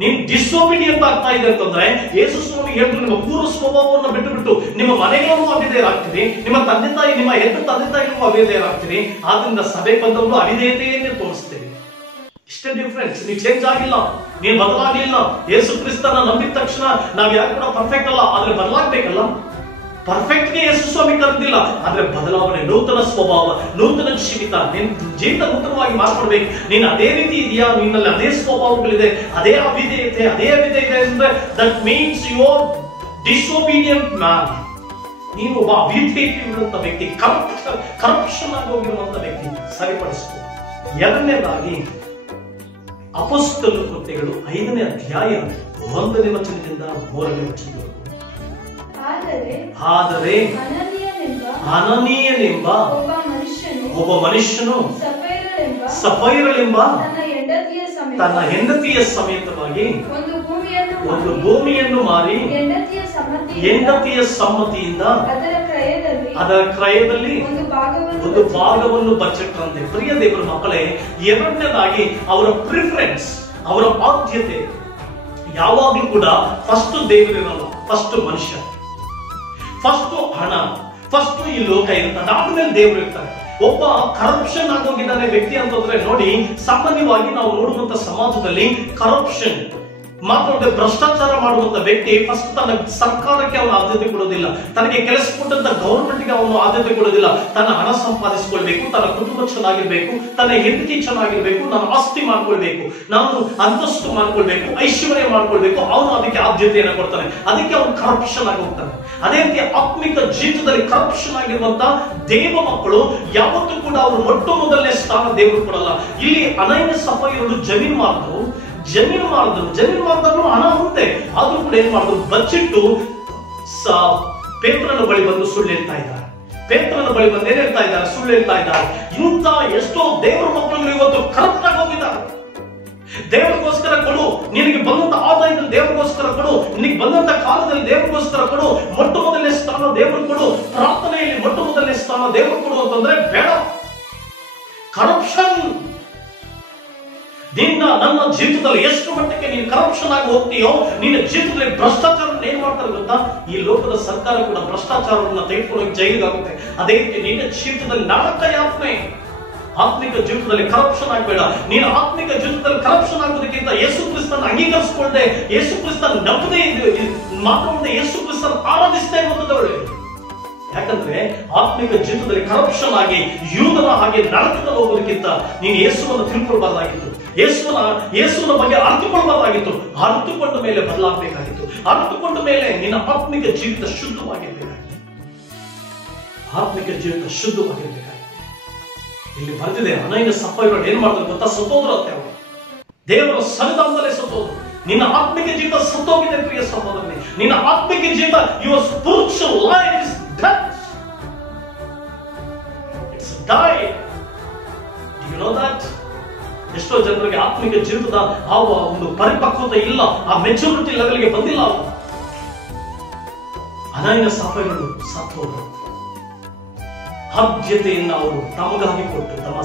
ನೀನ್ ಡಿಸ್ಒಬಿಡಿಯಂಟ್ ಆಗ್ತಾ ಇದೆ ಅಂತಂದ್ರೆ ಯೇಸು ಸ್ವಾಮಿ ಹೇಳಿದ್ರು, ನಿಮ್ಮ ಪೂರ್ವ ಸ್ವಭಾವವನ್ನು ಬಿಟ್ಟು ನಿಮ್ಮ ಮನೆಗಳನ್ನು ಅವಿಧೇಯರಾಗ್ತೀರಿ, ನಿಮ್ಮ ತಂದೆ ತಾಯಿ, ನಿಮ್ಮ ಹೆತ್ತ ತಂದೆ ತಾಯಿಗೂ ಅವಿಧೇಯರಾಗ್ತೀರಿ. ಆದ್ರಿಂದ ಸಭೆ ಬಂದವರು ಅವಿಧೇಯತೆಯನ್ನೇ ತೋರಿಸ್ತೀರಿ. ಇಷ್ಟೇ ಡಿಫ್ರೆನ್ಸ್. ನೀವು ಚೇಂಜ್ ಆಗಿಲ್ಲ, ನೀವು ಬದಲಾಗಲಿಲ್ಲ. ಯೇಸು ಕ್ರಿಸ್ತನ ನಂಬಿದ ತಕ್ಷಣ ನಾವ್ ಯಾರು ಕೂಡ ಪರ್ಫೆಕ್ಟ್ ಅಲ್ಲ, ಆದ್ರೆ ಬದಲಾಗ್ಬೇಕಲ್ಲ. ಪರ್ಫೆಕ್ಟ್ ಗೆ ಯೇಸು ಸ್ವಾಮಿ ಕರೆದಿಲ್ಲ, ಆದ್ರೆ ಬದಲಾವಣೆ, ನೂತನ ಸ್ವಭಾವ, ನೂತನ ಜೀವಿತ, ನಿನ್ ಜೀವಿತ ನೂತನವಾಗಿ ಮಾರ್ಪಡ್ಬೇಕು. ನೀನ್ ಅದೇ ರೀತಿ ಇದೆಯಾ, ನಿನ್ನಲ್ಲಿ ಅದೇ ಸ್ವಭಾವಗಳಿದೆ, ಅದೇ ಅವಿಧೇಯತೆ ಅಂದ್ರೆ that means you are disobedient man. ನೀನು ಒಬ್ಬ ಅವಿಧೇಯತೆ ಇರುವಂತ ವ್ಯಕ್ತಿ, ಕರಪ್ಷನ್ ಆಗಿ ಹೋಗಿರುವಂತ ವ್ಯಕ್ತಿ. ಸರಿಪಡಿಸ್ಕೊ. ಎರಡನೇದಾಗಿ ಅಪೊಸ್ತಲರ ಕೃತ್ಯಗಳು 5ನೇ ಅಧ್ಯಾಯ 1ನೇ ವಚನದಿಂದ 3ನೇ ವಚನದವರೆಗೂ. ಆದರೆ ಅನನೀಯನೆಂಬ ಒಬ್ಬ ಮನುಷ್ಯನು ಸಫೈರಳೆಂಬ ತನ್ನ ಹೆಂಡತಿಯ ಸಮೇತವಾಗಿ ಒಂದು ಭೂಮಿಯನ್ನು ಮಾರಿ ಹೆಂಡತಿಯ ಸಮ್ಮತಿಯಿಂದ ಅದರ ಕ್ರಯದಲ್ಲಿ ಒಂದು ಭಾಗವನ್ನು ಬಚ್ಚಿಟ್ರಂತೆ. ಪ್ರಿಯ ದೇವರ ಮಕ್ಕಳೇ, ಎರಡನೇದಾಗಿ ಅವರ ಪ್ರಿಫರೆನ್ಸ್, ಅವರ ಆದ್ಯತೆ ಯಾವಾಗ್ಲೂ ಕೂಡ ಫಸ್ಟ್ ದೇವರಿರಲ್ಲ, ಫಸ್ಟ್ ಮನುಷ್ಯ, ಫಸ್ಟ್ ಹಣ, ಫಸ್ಟ್ ಈ ಲೋಕ ಇರ್ತಾರೆ, ಆದ್ಮೇಲೆ ದೇವರು ಇರ್ತಾರೆ. ಒಬ್ಬ ಕರಪ್ಷನ್ ಆಗೋಗಿದ್ದಾನೆ ವ್ಯಕ್ತಿ ಅಂತಂದ್ರೆ ನೋಡಿ, ಸಾಮಾನ್ಯವಾಗಿ ನಾವು ನೋಡುವಂತ ಸಮಾಜದಲ್ಲಿ ಕರಪ್ಷನ್ ಮಾತ್ರ ಭ್ರಷ್ಟಾಚಾರ ಮಾಡುವಂತ ವ್ಯಕ್ತಿ ಫಸ್ಟ್ ತನ್ನ ಸರ್ಕಾರಕ್ಕೆ ಅವನು ಆದ್ಯತೆ ಕೊಡೋದಿಲ್ಲ, ತನಗೆ ಕೆಲಸ ಕೊಟ್ಟಂತ ಗವರ್ಮೆಂಟ್ಗೆ ಅವನು ಆದ್ಯತೆ ಕೊಡೋದಿಲ್ಲ. ತನ್ನ ಹಣ ಸಂಪಾದಿಸಿಕೊಳ್ಬೇಕು, ತನ್ನ ಕುಟುಂಬ ಚೆನ್ನಾಗಿರ್ಬೇಕು, ತನ್ನ ಹೆಂಡತಿ ಚೆನ್ನಾಗಿರ್ಬೇಕು, ನಾನು ಆಸ್ತಿ ಮಾಡ್ಕೊಳ್ಬೇಕು, ನಾನು ಅಂತಸ್ತು ಮಾಡ್ಕೊಳ್ಬೇಕು, ಐಶ್ವರ್ಯ ಮಾಡ್ಕೊಳ್ಬೇಕು, ಅವನು ಅದಕ್ಕೆ ಆದ್ಯತೆಯನ್ನು ಕೊಡ್ತಾನೆ. ಅದಕ್ಕೆ ಅವನು ಕರಪ್ಷನ್ ಆಗಿ ಹೋಗ್ತಾನೆ. ಅದೇ ರೀತಿ ಆತ್ಮಿಕ ಜೀವಿತದಲ್ಲಿ ಕರಪ್ಷನ್ ಆಗಿರುವಂತ ದೇವ ಮಕ್ಕಳು ಯಾವತ್ತೂ ಕೂಡ ಅವರು ಮೊಟ್ಟ ಮೊದಲನೇ ಸ್ಥಾನ ದೇವರು ಕೊಡಲ್ಲ. ಇಲ್ಲಿ ಅನನ್ಯ ಸಫೈರರು ಜಮೀನು ಮಾಡಿದ್ರು, ಹಣ ಮುಂದೆ ಆದ್ರೂ ಕೂಡ ಏನ್ ಮಾಡಿದ್ರು, ಬಚ್ಚಿಟ್ಟು ಪೇತ್ರನ ಬಳಿ ಬಂದು ಸುಳ್ಳು ಹೇಳ್ತಾ ಇದ್ದಾರೆ. ಪೇತ್ರನ ಬಳಿ ಬಂದು ಏನ್ ಹೇಳ್ತಾ ಇದ್ದಾರೆ? ಸುಳ್ಳು ಹೇಳ್ತಾ ಇದ್ದಾರೆ. ಇಂಥ ಎಷ್ಟೋ ದೇವರ ಮಕ್ಕಳು ಇವತ್ತು ಕರಪ್ಟ್ ಆಗಿ ಹೋಗಿದ್ದಾರೆ. ದೇವರಿಗೋಸ್ಕರ ಕೊಡು, ನಿನಗೆ ಬಂದಂತ ಆದಾಯದಲ್ಲಿ ದೇವರಿಗೋಸ್ಕರ ಕೊಡು, ನಿನಗೆ ಬಂದಂತ ಕಾಲದಲ್ಲಿ ದೇವರಿಗೋಸ್ಕರ ಕೊಡು, ಮೊಟ್ಟ ಮೊದಲನೇ ಸ್ಥಾನ ದೇವರು ಕೊಡು, ಪ್ರಾರ್ಥನೆಯಲ್ಲಿ ಮೊಟ್ಟ ಮೊದಲನೇ ಸ್ಥಾನ ದೇವರು ಕೊಡು ಅಂತಂದ್ರೆ ಬೇಡ. ಕರಪ್ಷನ್ ನನ್ನ ಜೀವಿತದಲ್ಲಿ ಎಷ್ಟು ಮಟ್ಟಕ್ಕೆ ನೀನು ಕರಪ್ಷನ್ ಆಗಿ ಹೋಗ್ತೀಯೋ, ನಿನ್ನ ಜೀವಿತದಲ್ಲಿ ಭ್ರಷ್ಟಾಚಾರ ಏನ್ ಮಾಡ್ತಾರೆ ಗೊತ್ತಾ? ಈ ಲೋಕದ ಸರ್ಕಾರ ಕೂಡ ಭ್ರಷ್ಟಾಚಾರವನ್ನ ತೆಗೆದುಕೊಂಡು ಜೈಲಿಗೆ ಆಗುತ್ತೆ. ಅದೇ ರೀತಿ ನಿನ್ನ ಜೀವಿತದಲ್ಲಿ ನರಕ ಯಾತನೆ. ಆತ್ಮಿಕ ಜೀವಿತದಲ್ಲಿ ಕರಪ್ಷನ್ ಆಗಬೇಡ. ನೀನು ಆತ್ಮಿಕ ಜೀವಿತದಲ್ಲಿ ಕರಪ್ಷನ್ ಆಗೋದಕ್ಕಿಂತ ಯೇಸು ಕ್ರಿಸ್ತನ ಅಂಗೀಕರಿಸಿಕೊಳ್ಳದೆ, ಯೇಸು ಕ್ರಿಸ್ತನ ನಂಬದೇ ಮಾತ್ರ ಯೇಸು ಕ್ರಿಸ್ತನ ಆರಾಧಿಸ್ತಾ ಇರುವಂತದ್ದು ಒಳ್ಳೆಯದು. ಯಾಕಂದ್ರೆ ಆತ್ಮಿಕ ಜೀವಿತದಲ್ಲಿ ಕರಪ್ಷನ್ ಆಗಿ ಯೂದನ ಹಾಗೆ ನರಕದಲ್ಲಿ ಹೋಗೋದಕ್ಕಿಂತ ನೀನು ಯೇಸುವನ್ನು ತಿಳ್ಕೊಳ್ಬಾರ್ದಾಗಿತ್ತು, ಯೇಸುವಿನ ಬಗ್ಗೆ ಅರ್ಥಕೊಳ್ಬಾರ್ದಾಗಿತ್ತು. ಅರ್ಥಕೊಂಡ ಮೇಲೆ ಬದಲಾಗಬೇಕಾಗಿತ್ತು. ಅರ್ಥಕೊಂಡ ಮೇಲೆ ನಿನ್ನ ಆತ್ಮಿಕ ಜೀವಿತ ಶುದ್ಧವಾಗಿರ್ಬೇಕಾಗಿತ್ತು. ಆತ್ಮಿಕ ಜೀವಿತ ಶುದ್ಧವಾಗಿರ್ಬೇಕಾಗಿತ್ತು. ಇಲ್ಲಿ ಬರ್ತಿದೆ, ಅನನ್ಯ ಸಫೈರರು ಏನ್ ಮಾಡ್ತಾರೆ ಗೊತ್ತಾ? ಸತ್ತೋದ್ರು ಅಂತ. ಅವರು ದೇವರ ಸನ್ನಿಧಾನದಲ್ಲೇ ಸತ್ತೋದ್ರು. ನಿನ್ನ ಆತ್ಮಿಕ ಜೀವಿತ ಸತ್ತೋಗಿದೆ ಪ್ರಿಯ ಸಹೋದರನೇ. ನಿನ್ನ ಆತ್ಮಿಕ ಜೀವಿತ, your spiritual life is death. It's died. Do you know that? ಎಷ್ಟೋ ಜನರಿಗೆ ಆತ್ಮಿಕ ಜೀವಿತದ ಆ ಒಂದು ಪರಿಪಕ್ವತೆ ಇಲ್ಲ, ಆ ಮೆಚುರಿಟಿ ಲೆವೆಲ್ಗೆ ಬಂದಿಲ್ಲ. ಅನನ್ಯ ಸಫೈರರು ಸತ್ತೋದ್ರು. ಆದ್ಯತೆಯನ್ನು ಅವರು ತಮಗಾಗಿ ಕೊಟ್ಟು, ತಮ್ಮ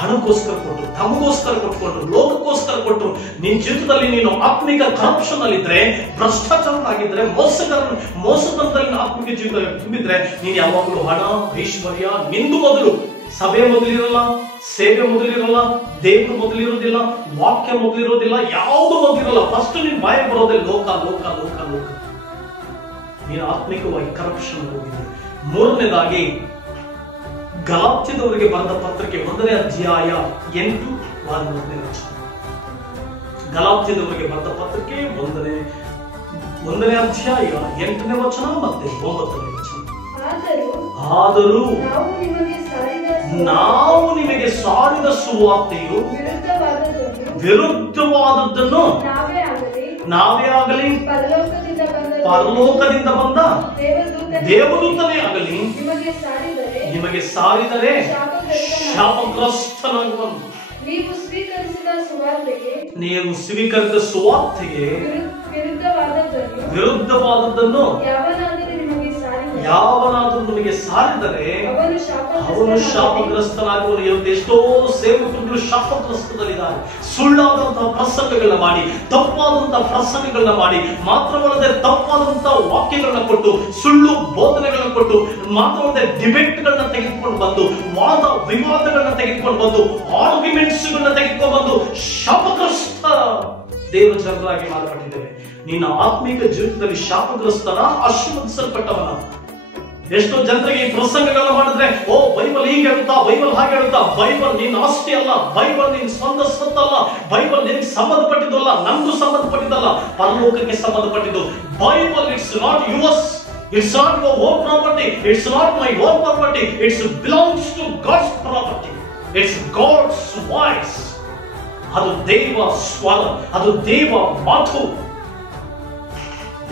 ಹಣಕ್ಕೋಸ್ಕರ ಕೊಟ್ಟರು, ತಮಗೋಸ್ಕರ ಕೊಟ್ಕೊಂಡ್ರು, ಲೋಕಕ್ಕೋಸ್ಕರ ಕೊಟ್ಟರು. ನಿನ್ನ ಜೀವಿತದಲ್ಲಿ ನೀನು ಆತ್ಮಿಕ ಕರಪ್ಷನ್ ಅಲ್ಲಿದ್ರೆ, ಭ್ರಷ್ಟಾಚಾರನಾಗಿದ್ರೆ, ಮೋಸದಲ್ಲಿ ಆತ್ಮಿಕ ಜೀವಿತ ತುಂಬಿದ್ರೆ, ನೀನು ಯಾವಾಗಲೂ ಹಣ, ಐಶ್ವರ್ಯ ನಿಂದು ಮೊದಲು. ಸಭೆ ಮೊದಲಿರಲ್ಲ, ಸೇವೆ ಮೊದಲಿರಲ್ಲ, ದೇವರು ಮೊದಲಿರೋದಿಲ್ಲ, ವಾಕ್ಯ ಮೊದಲಿರೋದಿಲ್ಲ, ಯಾವುದು ಮೊದಲಿರಲ್ಲ. ಫಸ್ಟ್ ನೀನು ಬಾಯಿ ಬರೋದೇ ಲೋಕ ಲೋಕ ಲೋಕ ಲೋಕ. ನೀನು ಆತ್ಮಿಕವಾಗಿ ಕರಪ್ಷನ್ ಹೋಗಿದ್ದೆ. ಮೂರನೇದಾಗಿ ಗಲಾತ್ಯದವರಿಗೆ ಬರೆದ ಪತ್ರಿಕೆ 1ನೇ ಅಧ್ಯಾಯ 8-9ನೇ ವಚನ. ಗಲಾತ್ಯದವರಿಗೆ ಬರೆದ ಪತ್ರಿಕೆ 1ನೇ ಅಧ್ಯಾಯ 8ನೇ ವಚನ ಮತ್ತೆ 9ನೇ ವಚನ. ಆದರೂ ನಾವು ನಿಮಗೆ ಸಾರಿದ ಸುವಾರ್ತೆಯು ವಿರುದ್ಧವಾದದ್ದನ್ನು ನಾವೇ ಆಗಲಿ, ಪರಲೋಕದಿಂದ ಬಂದ ದೇವದೂತನೇ ಆಗಲಿ ನಿಮಗೆ ಸಾರಿದರೆ ಶಾಪಗ್ರಸ್ತನಾಗುವನು. ನೀವು ಸ್ವೀಕರಿಸಿದ ಸುವಾರ್ತೆಗೆ ವಿರುದ್ಧವಾದದ್ದನ್ನು ಯಾವನಾದರೂ ನಿಮಗೆ ಸಾರಿದರೆ ಅವನು ಶಾಪಗ್ರಸ್ತನಾಗುವನು. ಇವತ್ತು ಎಷ್ಟೋ ಸೇವಕರು ಶಾಪಗ್ರಸ್ತದಲ್ಲಿದ್ದಾರೆ. ಸುಳ್ಳಾದಂತಹ ಪ್ರಸಂಗಗಳನ್ನ ಮಾಡಿ, ತಪ್ಪಾದಂತಹ ಪ್ರಸಂಗಗಳನ್ನ ಮಾಡಿ, ಮಾತ್ರವಲ್ಲದೆ ತಪ್ಪಾದಂತಹ ವಾಕ್ಯಗಳನ್ನ ಕೊಟ್ಟು, ಸುಳ್ಳು ಬೋಧನೆಗಳನ್ನ ಕೊಟ್ಟು, ಮಾತ್ರವಲ್ಲದೆ ಡಿಬೇಟ್ಗಳನ್ನ ತೆಗೆದುಕೊಂಡು ಬಂದು, ವಾದ ವಿವಾದಗಳನ್ನ ತೆಗೆದುಕೊಂಡು ಬಂದು, ಆರ್ಗ್ಯುಮೆಂಟ್ಸ್ಗಳನ್ನ ತೆಗೆದುಕೊಂಡು ಬಂದು ಶಾಪಗ್ರಸ್ತ ದೇವ ಜನರಾಗಿ ಮಾರ್ಪಟ್ಟಿದ್ದೇವೆ. ನಿನ್ನ ಆತ್ಮಿಕ ಜೀವಿತದಲ್ಲಿ ಶಾಪಗ್ರಸ್ತನ, ಆಶೀರ್ವದಿಸಲ್ಪಟ್ಟವನ? ಎಷ್ಟೋ ಜನರಿಗೆ ಈ ಪ್ರಸಂಗಗಳನ್ನ ಮಾಡಿದ್ರೆ, ಓ ಬೈಬಲ್ ಹೀಗೆ ಹೇಳುತ್ತಾ, ಬೈಬಲ್ ಹಾಗೆ ಹೇಳುತ್ತಾ. ಬೈಬಲ್ ನಿನ್ನ ಆಸ್ತಿ ಅಲ್ಲ, ಬೈಬಲ್ ನಿನ್ ಸ್ವಂತ ಸ್ವತ್ತಲ್ಲ, ಬೈಬಲ್ ನಿನಗೆ ಸಂಬಂಧಪಟ್ಟಿದ್ದಲ್ಲ, ನಮ್ಗೂ ಸಂಬಂಧಪಟ್ಟಿದ್ದಲ್ಲ, ಪರಲೋಕಕ್ಕೆ ಸಂಬಂಧಪಟ್ಟಿದ್ದು. Bible it's not yours, it's not your own property, it's not my own property, it's belongs to God's property, it's God's voice. ಅದು ದೇವ ಸ್ವರ, ಅದು ದೇವ ಮಾತು.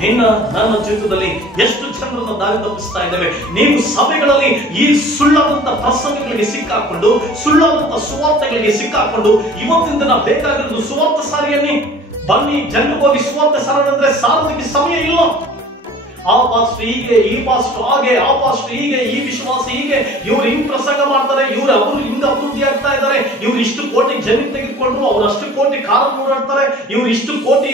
ನನ್ನ ಜೀವಿತದಲ್ಲಿ ಎಷ್ಟು ಜನರನ್ನ ದಾರಿ ತಪ್ಪಿಸ್ತಾ ಇದ್ದೇವೆ. ನೀವು ಸಭೆಗಳಲ್ಲಿ ಈ ಸುಳ್ಳಾದಂತ ಪ್ರಸಂಗಗಳಿಗೆ ಸಿಕ್ಕಾಕೊಂಡು, ಸುಳ್ಳಾದಂತ ಸುವಾರ್ತೆಗಳಿಗೆ ಸಿಕ್ಕಾಕೊಂಡು, ಇವತ್ತಿನ ದಿನ ಬೇಕಾಗಿರೋದು ಸುವಾರ್ತೆ ಸಾರಿಯನ್ನೇ. ಬನ್ನಿ ಜನರಿಗೆ ಹೋಗಿ ಸುವಾರ್ತೆ ಸಾರದಂದ್ರೆ ಸಾರೋದಕ್ಕೆ ಸಮಯ ಇಲ್ಲ. ಆ ಪಾಸ್ಟ್ ಹೀಗೆ, ಈ ಪಾಸ್ಟ್ ಹಾಗೆ, ಆ ಪಾಸ್ಟ್ ಹೀಗೆ, ಈ ವಿಶ್ವಾಸ ಹೀಗೆ, ಇವ್ರು ಹಿಂಗ್ ಪ್ರಸಂಗ ಮಾಡ್ತಾರೆ, ಅವರು ಹಿಂಗ ಅಭಿವೃದ್ಧಿ ಆಗ್ತಾ ಇದ್ದಾರೆ, ಇವ್ರು ಇಷ್ಟು ಕೋಟಿ ಜಮೀನು ತೆಗೆದುಕೊಂಡ್ರು, ಅವ್ರು ಅಷ್ಟು ಕೋಟಿ ಕಾರು ಓಡಾಡ್ತಾರೆ, ಇವ್ರು ಇಷ್ಟು ಕೋಟಿ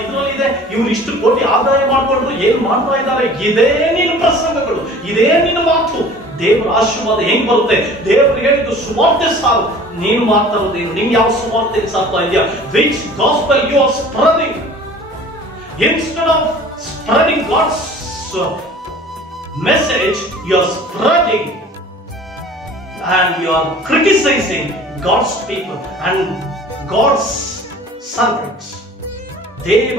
ಇದ್ರಲ್ಲಿದೆ, ಇವ್ರು ಇಷ್ಟು ಕೋಟಿ ಆದಾಯ ಮಾಡ್ಕೊಂಡ್ರು, ಏನ್ ಮಾಡ್ತಾ ಇದ್ದಾರೆ. ಇದೇ ನಿನ್ನ ಪ್ರಸಂಗಗಳು, ಇದೇ ನಿನ್ನ ಮಾತು. ದೇವರ ಆಶೀರ್ವಾದ ಹೆಂಗ್ ಬರುತ್ತೆ? ದೇವರು ಹೇಳಿದ್ದು ಸುವಾರ್ತೆ ಸಾರು. ನೀನು ಮಾಡ್ತಾ ಇರೋದೇನು? ನಿಂಗೆ ಯಾವ ಸುವಾರ್ತೆ ಸಾರ್ತಾ ಇದೆಯಾ? Which gospel you are spreading? Instead of spreading God's message, you are spreading and you are criticizing God's people and God's servants. ದೇವ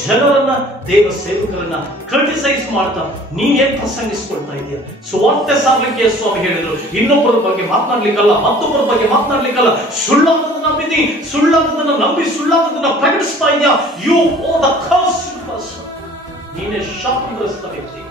ಜನರನ್ನ, ದೇವ ಸೇವಕರನ್ನ ಕ್ರಿಟಿಸೈಸ್ ಮಾಡ್ತಾ ನೀನೇನ್ ಪ್ರಸಂಗಿಸ್ಕೊಳ್ತಾ ಇದೆಯಾ? ಸುವಾರ್ತೆ ಸಾರ್ಲಿಕ್ಕೆ ಸ್ವಾಮಿ ಹೇಳಿದ್ರು, ಇನ್ನೊಬ್ಬರ ಬಗ್ಗೆ ಮಾತನಾಡ್ಲಿಕ್ಕಲ್ಲ, ಮತ್ತೊಬ್ಬರ ಬಗ್ಗೆ ಮಾತನಾಡ್ಲಿಕ್ಕಲ್ಲ. ಸುಳ್ಳಾದದನ್ನ ನಂಬಿದಿ, ಸುಳ್ಳಾದದನ್ನ ನಂಬಿ ಸುಳ್ಳಾದದನ್ನ ಪ್ರಕಟಿಸ್ತಾ ಇದೆಯಾ? You are the cursed person. ನೀನೇ ಶಾಪಗ್ರಸ್ತ ವ್ಯಕ್ತಿ.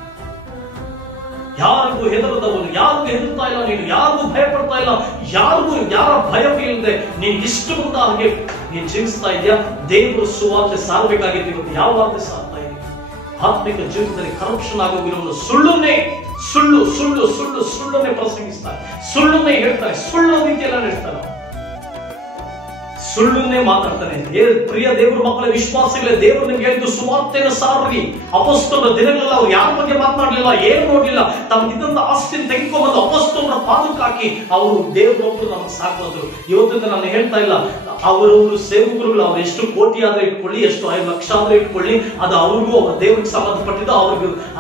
ಯಾರಿಗೂ ಹೆದರದವನು, ಯಾರಿಗೂ ಹೆದರ್ತಾ ಇಲ್ಲ ನೀನು, ಯಾರಿಗೂ ಭಯ ಪಡ್ತಾ ಇಲ್ಲ, ಯಾರಿಗೂ ಯಾರ ಭಯವಿಲ್ಲದೆ ನೀನು ಇಷ್ಟು ಮುಂದೆ ಹಾಗೆ ನೀನು ಜೀವಿಸ್ತಾ ಇದೆಯಾ? ದೇವರು ಸುವಾರ್ತೆ ಸಾರಬೇಕಾಗಿದೆ. ಇವತ್ತು ಯಾವ ವಾರ್ತೆ ಸಾರ್ತಾ ಇದೆ? ಆತ್ಮಿಕ ಜೀವಿತದಲ್ಲಿ ಕರಪ್ಷನ್ ಆಗೋಗಿರೋನು ಸುಳ್ಳನ್ನೇ, ಸುಳ್ಳು ಸುಳ್ಳು ಸುಳ್ಳು ಸುಳ್ಳನ್ನೇ ಪ್ರಸಂಗಿಸ್ತಾರೆ, ಸುಳ್ಳನ್ನೇ ಹೇಳ್ತಾರೆ, ಸುಳ್ಳು ರೀತಿಯೆಲ್ಲ ಹೇಳ್ತಾರೆ, ಸುಳ್ಳನ್ನೇ ಮಾತಾಡ್ತಾನೆ. ಪ್ರಿಯ ದೇವರ ಮಕ್ಕಳ ವಿಶ್ವಾಸಗಳೇ, ದೇವರು ನಿಮ್ಗೆ ಹೇಳಿದ್ದು ಸುವಾರ್ತೆಯನ್ನು ಸಾರ್ರಿ. ಅಪೊಸ್ತಲರ ದಿನಗಳೆಲ್ಲ ಅವ್ರು ಯಾರ ಬಗ್ಗೆ ಮಾತನಾಡಲಿಲ್ಲ, ಏನು ನೋಡ್ಲಿಲ್ಲ, ತಮಗಿದ್ದಂತ ಆಸ್ತಿಯನ್ನು ತೆಗೆದುಕೊಂಡು ಅಪೊಸ್ತಲರ ಪಾದಕ್ಕೆ ಹಾಕಿ ಅವರು ದೇವರೊಬ್ಬರು ನಮ್ಗೆ ಸಾಕೋದ್ರು. ಇವತ್ತಿಂದ ನಾನು ಹೇಳ್ತಾ ಇಲ್ಲ, ಅವರವರು ಸೇವಕರುಗಳು ಅವ್ರು ಎಷ್ಟು ಕೋಟಿ ಆದ್ರೆ ಇಟ್ಕೊಳ್ಳಿ, ಎಷ್ಟು 5 ಲಕ್ಷ ಆದ್ರೆ ಇಟ್ಕೊಳ್ಳಿ, ಅದು ಅವ್ರಿಗೂ ಅವ್ರ ದೇವರಿಗೆ ಸಂಬಂಧಪಟ್ಟಿದ್ದು.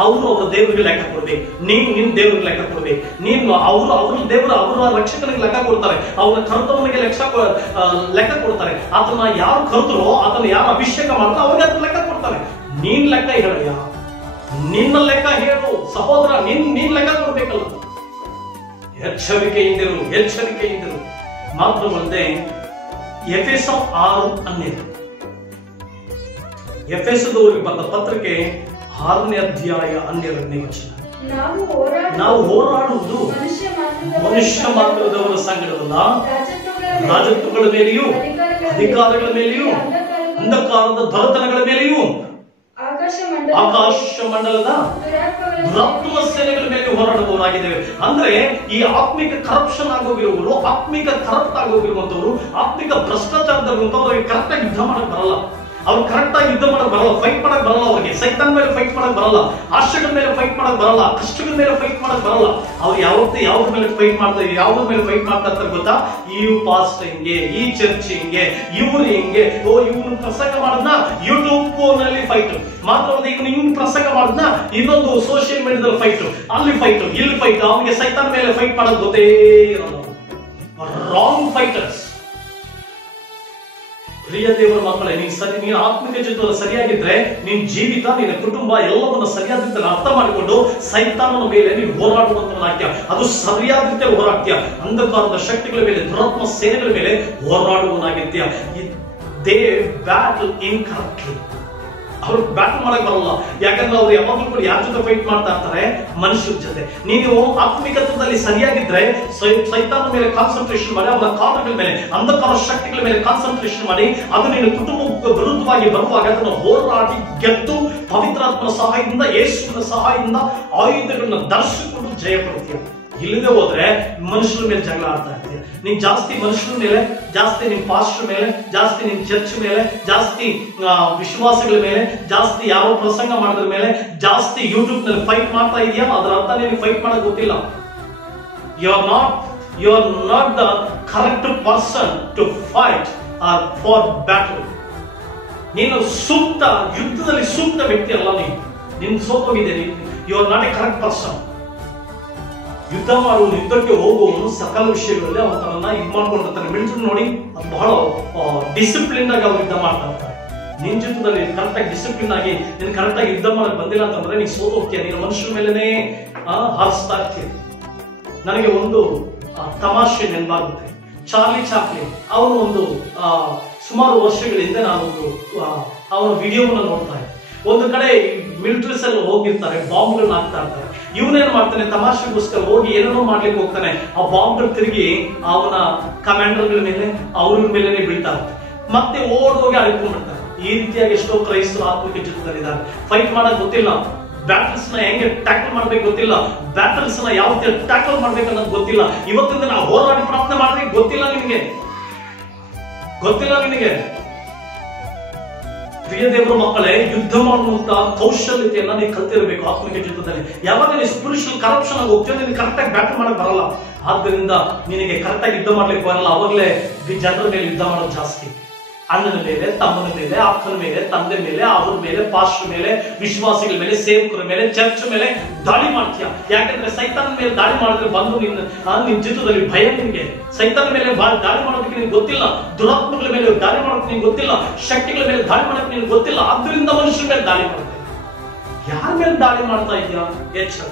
ಅವರು ಅವರ ದೇವರಿಗೆ ಲೆಕ್ಕ ಕೊಡ್ಬೇಕು, ನೀನು ನಿಮ್ ದೇವರಿಗೆ ಲೆಕ್ಕ ಕೊಡ್ಬೇಕು. ನೀನು ಅವ್ರ ದೇವರ ಅವರ ರಕ್ಷಕನಿಗೆ ಲೆಕ್ಕ ಕೊಡ್ತಾರೆ, ಅವನ ಕರ್ತವನಿಗೆ ಲೆಕ್ಕ ಕೊಡ್ತಾರೆ. ಅದನ್ನ ಯಾರು ಕರ್ತರೋ, ಅದನ್ನ ಯಾರು ಅಭಿಷೇಕ ಮಾಡ್ತಾರೋ ಅವ್ರಿಗೆ ಅದನ್ನ ಲೆಕ್ಕ ಕೊಡ್ತಾರೆ. ನೀನ್ ಲೆಕ್ಕ ಹೇಳಯ್ಯ, ನಿನ್ನ ಲೆಕ್ಕ ಹೇಳು ಸಹೋದರ, ನೀನ್ ಲೆಕ್ಕ ಕೊಡ್ಬೇಕಲ್ಲ. ಎಚ್ಚರಿಕೆಯಿಂದಿರು, ಎಚ್ಚರಿಕೆಯಿಂದಿರು. ಮಾತ್ರವಲ್ಲದೆ ಎಫೆಸ 6:12, ಎಫೆಸದವರಿಗೆ ಬಂದ ಪತ್ರಿಕೆ 6ನೇ ಅಧ್ಯಾಯ 12ನೇ ವಚನ. ನಾವು ಹೋರಾಡುವುದು ಮನುಷ್ಯ ಮಾತ್ರದವರ ಸಂಗಡವಲ್ಲ, ರಾಜತ್ವಗಳ ಮೇಲೆಯೂ, ಅಧಿಕಾರಗಳ ಮೇಲೆಯೂ, ಅಂಧಕಾರದ ದೊರೆತನಗಳ ಮೇಲೆಯೂ, ಆಕಾಶ ಮಂಡಲದ ದುರಾತ್ಮ ಸೇನೆಗಳ ಮೇಲೆ ಹೋರಾಡುವವರಾಗಿದ್ದೇವೆ. ಅಂದ್ರೆ ಈ ಆತ್ಮಿಕ ಕರಪ್ಷನ್ ಆಗೋಗಿರುವವರು, ಆತ್ಮಿಕ ಕರಪ್ಟ್ ಆಗೋಗಿರುವಂತವರು, ಆತ್ಮಿಕ ಭ್ರಷ್ಟಾಚಾರದವರಿಗೆ ಕರೆಕ್ಟ್ ಆಗಿ ಯುದ್ಧ ಮಾಡಕ್ ಬರಲ್ಲ. ಅವ್ರು ಕರೆಕ್ಟ್ ಆಗಿ ಯುದ್ಧ ಮಾಡಕ್ ಬರಲ್ಲ, ಫೈಟ್ ಮಾಡಕ್ ಬರಲ್ಲ. ಅವ್ರಿಗೆ ಸೈತಾನ್ ಮೇಲೆ ಫೈಟ್ ಮಾಡಕ್ ಬರಲ್ಲ, ಆಶೆಗಳ ಮೇಲೆ ಫೈಟ್ ಮಾಡಕ್ ಬರಲ್ಲ, ಕಷ್ಟಗಳ ಮೇಲೆ ಫೈಟ್ ಮಾಡಕ್ ಬರಲ್ಲ. ಅವ್ರು ಯಾವ್ದ್ರ ಮೇಲೆ ಫೈಟ್ ಮಾಡ್ತಾರೆ, ಯಾವ್ದ್ರ ಮೇಲೆ ಫೈಟ್ ಮಾಡ್ತಾ ಇರ್ತಾರೆ ಗೊತ್ತಾ? ಈ ಪಾಸ್ಟ್ ಹಿಂಗೆ, ಈ ಚರ್ಚ್ ಹಿಂಗೆ, ಇವ್ರು ಹಿಂಗೆ, ಇವ್ನು ಪ್ರಸಂಗ ಮಾಡದ್ನ ಯೂಟ್ಯೂಬ್ ನಲ್ಲಿ ಫೈಟ್ ಮಾತ್ರವಲ್ಲ, ಇವ್ನು ಪ್ರಸಂಗ ಮಾಡದ್ನ ಇನ್ನೊಂದು ಸೋಷಿಯಲ್ ಮೀಡಿಯಾದಲ್ಲಿ ಫೈಟ್, ಅಲ್ಲಿ ಫೈಟ್, ಇಲ್ಲಿ ಫೈಟ್. ಅವ್ನಿಗೆ ಸೈತಾನ್ ಮೇಲೆ ಫೈಟ್ ಮಾಡೋದು ಗೊತ್ತೇ ಇರೋದು. Wrong fighters. ಪ್ರಿಯ ದೇವರ ಮಕ್ಕಳೇ, ನೀನು ಆತ್ಮಿಕ ಜೀವಿತದಲ್ಲಿ ಸರಿಯಾಗಿದ್ರೆ ನಿನ್ ಜೀವಿತ, ನಿನ್ನ ಕುಟುಂಬ ಎಲ್ಲವನ್ನ ಸರಿಯಾದ ರೀತಿಯಲ್ಲಿ ಅರ್ಥ ಮಾಡಿಕೊಂಡು ಸೈತಾನನ ಮೇಲೆ ನೀನು ಹೋರಾಡುವಂತನಾಗ್ತೀಯ. ಅದು ಸರಿಯಾದ ರೀತಿಯಲ್ಲಿ ಹೋರಾಡ್ತೀಯ. ಅಂಧಕಾರದ ಶಕ್ತಿಗಳ ಮೇಲೆ, ದುರಾತ್ಮ ಸೇನೆಗಳ ಮೇಲೆ ಹೋರಾಡುವನಾಗಿರ್ತೀಯ. ದೇ ಬ್ಯಾಟಲ್ ಇನ್ಕರೆಕ್ಟ್ಲಿ ಅವ್ರು ಬ್ಯಾಟಲ್ ಮಾಡಕ್ ಬರಲ್ಲ. ಯಾಕಂದ್ರೆ ಅವ್ರು ಯಾವಾಗಲೂ ಕೂಡ ಯಾರ ಜೊತೆ ಫೈಟ್ ಮಾಡ್ತಾ ಇರ್ತಾರೆ? ಮನುಷ್ಯರ ಜೊತೆ. ನೀನು ಆತ್ಮಿಕತ್ವದಲ್ಲಿ ಸರಿಯಾಗಿದ್ರೆ ಸೈತಾನ ಮೇಲೆ ಕಾನ್ಸಂಟ್ರೇಷನ್ ಮಾಡಿ, ಅವರ ಕಾರ್ಯಗಳ ಮೇಲೆ, ಅಂಧಕಾರ ಶಕ್ತಿಗಳ ಮೇಲೆ ಕಾನ್ಸಂಟ್ರೇಷನ್ ಮಾಡಿ, ಅದು ನಿನ್ನ ಕುಟುಂಬಕ್ಕೆ ವಿರುದ್ಧವಾಗಿ ಬರುವಾಗ ಅದನ್ನು ಹೋರಾಡಿ ಗೆದ್ದು ಪವಿತ್ರಾತ್ಮನ ಸಹಾಯದಿಂದ, ಯೇಸುವಿನ ಸಹಾಯದಿಂದ ಆಯುಧಗಳನ್ನ ಧರಿಸಿಕೊಂಡು ಜಯ ಪಡ್ತೀಯ. ಇಲ್ಲದೆ ಹೋದ್ರೆ ಮನುಷ್ಯರ ಮೇಲೆ ಜಗಳ ಆಡ್ತಾ ಇರ್ತೀಯ. ನೀನ್ ಜಾಸ್ತಿ ಮನುಷ್ಯರ ಮೇಲೆ, ಜಾಸ್ತಿ ನಿಮ್ ಪಾಸ್ಟರ್ ಮೇಲೆ, ಜಾಸ್ತಿ ನಿಮ್ ಚರ್ಚ್ ಮೇಲೆ, ಜಾಸ್ತಿ ವಿಶ್ವಾಸಗಳ ಮೇಲೆ, ಜಾಸ್ತಿ ಯಾರೋ ಪ್ರಸಂಗ ಮಾಡೋದ್ರ ಮೇಲೆ, ಜಾಸ್ತಿ ಯೂಟ್ಯೂಬ್ ನಲ್ಲಿ ಫೈಟ್ ಮಾಡ್ತಾ ಇದೆಯಾ? ಅದರ ಅರ್ಥ ನಿನಗೆ ಫೈಟ್ ಮಾಡಕ್ ಗೊತ್ತಿಲ್ಲ. You are not the correct person to fight for battle. ನೀನು ಸೂಕ್ತ ಯುದ್ಧದಲ್ಲಿ ಸೂಕ್ತ ವ್ಯಕ್ತಿ ಅಲ್ಲ. ನಿನ್ ಸೋತೋಗಿದೆ. You are not a correct person. ಯುದ್ಧ ಮಾಡುವ, ಯುದ್ಧಕ್ಕೆ ಹೋಗುವವನು ಸಕಲ ವಿಷಯಗಳಲ್ಲಿ ಅವನು ತನ್ನ ಇದು ಮಾಡ್ಕೊಂಡಿರ್ತಾನೆ. ಮಿಲಿಟರಿ ನೋಡಿ, ಅದು ಬಹಳ ಡಿಸಿಪ್ಲಿನ್ ಆಗಿ ಅವ್ರು ಯುದ್ಧ ಮಾಡ್ತಾ ಇರ್ತಾರೆ. ನಿನ್ ಜೊತೆದಲ್ಲಿ ಕರೆಕ್ಟ್ ಆಗಿ ಡಿಸಿಪ್ಲಿನ್ ಆಗಿ ನೀನ್ ಕರೆಕ್ಟ್ ಆಗಿ ಯುದ್ಧ ಮಾಡಕ್ ಬಂದಿಲ್ಲ ಅಂತಂದ್ರೆ ನೀನ್ ಸೋತು ಹೋಗ್ತೀಯ. ನೀನು ಮನುಷ್ಯರ ಮೇಲೆನೆ ಹಾರಿಸ್ತಾ ಇರ್ತೀಯ. ನನಗೆ ಒಂದು ತಮಾಷೆ ನೆನಪಾಗುತ್ತೆ. ಚಾರ್ಲಿ ಚಾಪ್ಲಿನ್ ಅವನು ಒಂದು ಸುಮಾರು ವರ್ಷಗಳ ಹಿಂದೆ ನಾನೊಂದು ಅವನ ವಿಡಿಯೋವನ್ನ ನೋಡ್ತಾ ಇದ್ದೆ. ಒಂದು ಕಡೆ ಮಿಲಿಟರೀಸ್ ಎಲ್ಲ ಹೋಗಿರ್ತಾರೆ, ಬಾಂಬ್ಗಳನ್ನ ಹಾಕ್ತಾ ಇರ್ತಾರೆ. ಇವನೇನ್ ಮಾಡ್ತಾನೆ, ತಮಾಷೆಗೋಸ್ಕರ ಹೋಗಿ ಏನೇನೋ ಮಾಡ್ಲಿಕ್ಕೆ ಹೋಗ್ತಾನೆ. ಆ ಬಾಂಬ್ಗಳು ತಿರುಗಿ ಅವನ ಕಮಾಂಡರ್ಗಳ ಮೇಲೆ, ಅವ್ರ ಮೇಲೆನೆ ಬೀಳ್ತಾ ಇರ್ತಾರೆ. ಮತ್ತೆ ಓಡೋಗಿ ಅಳ್ಕೊಂಡ್ಬಿಡ್ತಾರೆ. ಈ ರೀತಿಯಾಗಿ ಎಷ್ಟೋ ಕ್ರೈಸ್ತರು ಆತ್ಮಿಕ ಜೀವಿತದಲ್ಲಿದ್ದಾರೆ. ಫೈಟ್ ಮಾಡಕ್ ಗೊತ್ತಿಲ್ಲ, ಬ್ಯಾಟಲ್ಸ್ ನ ಹೆಂಗೆ ಟ್ಯಾಕಲ್ ಮಾಡ್ಬೇಕು ಗೊತ್ತಿಲ್ಲ, ಬ್ಯಾಟಲ್ಸ್ ನ ಯಾವ ಟ್ಯಾಕಲ್ ಮಾಡ್ಬೇಕು ಅನ್ನೋದು ಗೊತ್ತಿಲ್ಲ. ಇವತ್ತಿಂದ ನಾವು ಹೋರಾಡಿ ಪ್ರಾರ್ಥನೆ ಮಾಡ್ಬೇಕು ಗೊತ್ತಿಲ್ಲ ನಿನಗೆ. ಪ್ರಿಯ ದೇವರ ಮಕ್ಕಳೇ, ಯುದ್ಧ ಮಾಡುವಂತ ಕೌಶಲ್ಯತೆಯನ್ನ ನೀವು ಕಲ್ತಿರಬೇಕು ಆತ್ಮಿಕ ಜೀವಿತದಲ್ಲಿ. ಯಾವಾಗ ನೀವು ಸ್ಪಿರಿಚುವಲ್ ಕರಪ್ಷನ್ ಆಗಿ ಹೋಗ್ತೀವಿ, ನೀನು ಕರೆಕ್ಟ್ ಆಗಿ ಬ್ಯಾಟಲ್ ಮಾಡಕ್ ಬರಲ್ಲ. ಆದ್ದರಿಂದ ನಿನಗೆ ಕರೆಕ್ಟ್ ಆಗಿ ಯುದ್ಧ ಮಾಡ್ಲಿಕ್ಕೆ ಬರಲ್ಲ. ಅವಾಗಲೇ ಜನರ ಮೇಲೆ ಯುದ್ಧ ಮಾಡೋದು ಜಾಸ್ತಿ. ಅಣ್ಣನ ಮೇಲೆ, ತಮ್ಮನ ಮೇಲೆ, ಅಕ್ಕನ ಮೇಲೆ, ತಂದೆ ಮೇಲೆ, ಅವ್ರ ಮೇಲೆ, ಪಾಸ್ಟರ್ ಮೇಲೆ, ವಿಶ್ವಾಸಿಗಳ ಮೇಲೆ, ಸೇವಕರ ಮೇಲೆ, ಚರ್ಚ್ ಮೇಲೆ ದಾಳಿ ಮಾಡ್ತೀಯ. ಯಾಕಂದ್ರೆ ಸೈತಾನ ಮೇಲೆ ದಾಳಿ ಮಾಡಿದ್ರೆ ಬಂದು ನಿನ್ ಜೀವಿತದಲ್ಲಿ ಭಯ. ನಿನ್ಗೆ ಸೈತಾನ ಮೇಲೆ ದಾಳಿ ಮಾಡೋದಕ್ಕೆ ನಿನ್ಗೆ ಗೊತ್ತಿಲ್ಲ, ದುರಾತ್ಮಗಳ ಮೇಲೆ ದಾಳಿ ಮಾಡೋದಕ್ಕೆ ನಿನ್ಗೆ ಗೊತ್ತಿಲ್ಲ, ಶಕ್ತಿಗಳ ಮೇಲೆ ದಾಳಿ ಮಾಡೋದಕ್ಕೆ ನಿನ್ಗೆ ಗೊತ್ತಿಲ್ಲ. ಆದ್ರಿಂದ ಮನುಷ್ಯರ ಮೇಲೆ ದಾಳಿ ಮಾಡುತ್ತೆ. ಯಾರ ಮೇಲೆ ದಾಳಿ ಮಾಡ್ತಾ ಇದೆಯಾ? ಎಚ್ಚರ.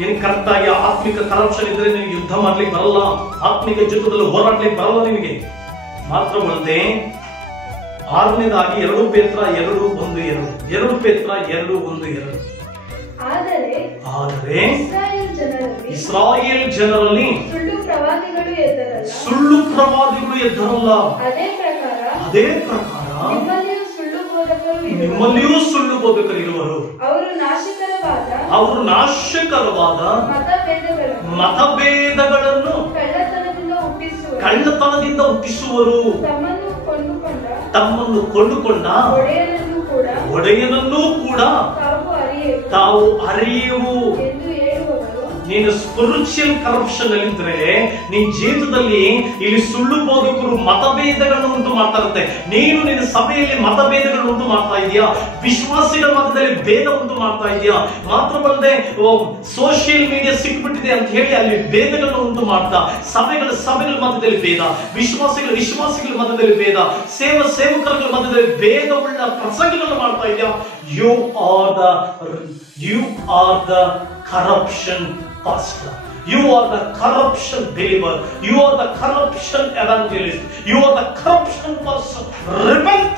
ನಿನ್ ಕರೆಕ್ಟ್ ಆಗಿ ಆತ್ಮಿಕ ಕರಪ್ಷನ್ ಇದ್ರೆ ನಿನ್ಗೆ ಯುದ್ಧ ಮಾಡ್ಲಿಕ್ಕೆ ಬರಲ್ಲ. ಆತ್ಮಿಕ ಜೀವಿತದಲ್ಲಿ ಹೋರಾಡ್ಲಿಕ್ಕೆ ಬರಲ್ಲ ನಿನಗೆ. ಮಾತ್ರವಲ್ಲದೆ 6ನೇದಾಗಿ 2 ಪೇತ್ರ 2:1-2. ಆದರೆ ಇಸ್ರಾಯೇಲ್ ಜನರಲ್ಲಿ ಸುಳ್ಳು ಪ್ರವಾದಿಗಳು ಎದ್ದರಲ್ಲ. ಅದೇ ಪ್ರಕಾರ ನಿಮ್ಮಲ್ಲಿಯೂ ಸುಳ್ಳು ಬೋಧಕರು ಇರುವರು. ಅವರು ನಾಶಕರವಾದ ಮತಭೇದಗಳನ್ನು ಕಳ್ಳತನದಿಂದ ಹುಟ್ಟಿಸುವರು. ತಮ್ಮನ್ನು ಕೊಂಡುಕೊಂಡ ಒಡೆಯನನ್ನೂ ಕೂಡ ತಾವು ಅರಿಯುವು. ನೀನು ಸ್ಪಿರಿಚುವಲ್ ಕರಪ್ಷನ್ ಅಲ್ಲಿದ್ರೆ ನಿನ್ ಜೀವಿತದಲ್ಲಿ ಇಲ್ಲಿ ಸುಳ್ಳು ಬೋಧಕರು ಮತಭೇದಗಳನ್ನು ಉಂಟು ಮಾಡ್ತಾ ಇರುತ್ತೆ. ನೀನು ನಿನ್ನ ಸಭೆಯಲ್ಲಿ ಮತಭೇದಗಳನ್ನು ಉಂಟು ಮಾಡ್ತಾ ಇದೀಯಾ, ವಿಶ್ವಾಸಿಗಳ ಮಧ್ಯದಲ್ಲಿ ಭೇದ ಉಂಟು ಮಾಡ್ತಾ ಇದೀಯಾ. ಮಾತ್ರವಲ್ಲದೆ ಸೋಷಿಯಲ್ ಮೀಡಿಯಾ ಸಿಕ್ಬಿಟ್ಟಿದೆ ಅಂತ ಹೇಳಿ ಅಲ್ಲಿ ಭೇದಗಳನ್ನು ಉಂಟು ಮಾಡ್ತಾ, ಸಭೆಗಳ ಮಧ್ಯದಲ್ಲಿ ಭೇದ, ವಿಶ್ವಾಸಿಗಳ ಮಧ್ಯದಲ್ಲಿ ಭೇದ, ಸೇವಕರ ಮಧ್ಯದಲ್ಲಿ ಭೇದವುಳ್ಳ ಪ್ರಸಂಗಗಳನ್ನು ಮಾಡ್ತಾ ಇದೆಯಾ. You are the corruption pastor. You are the corruption believer. You are the corruption evangelist. You are the corruption person. Repent.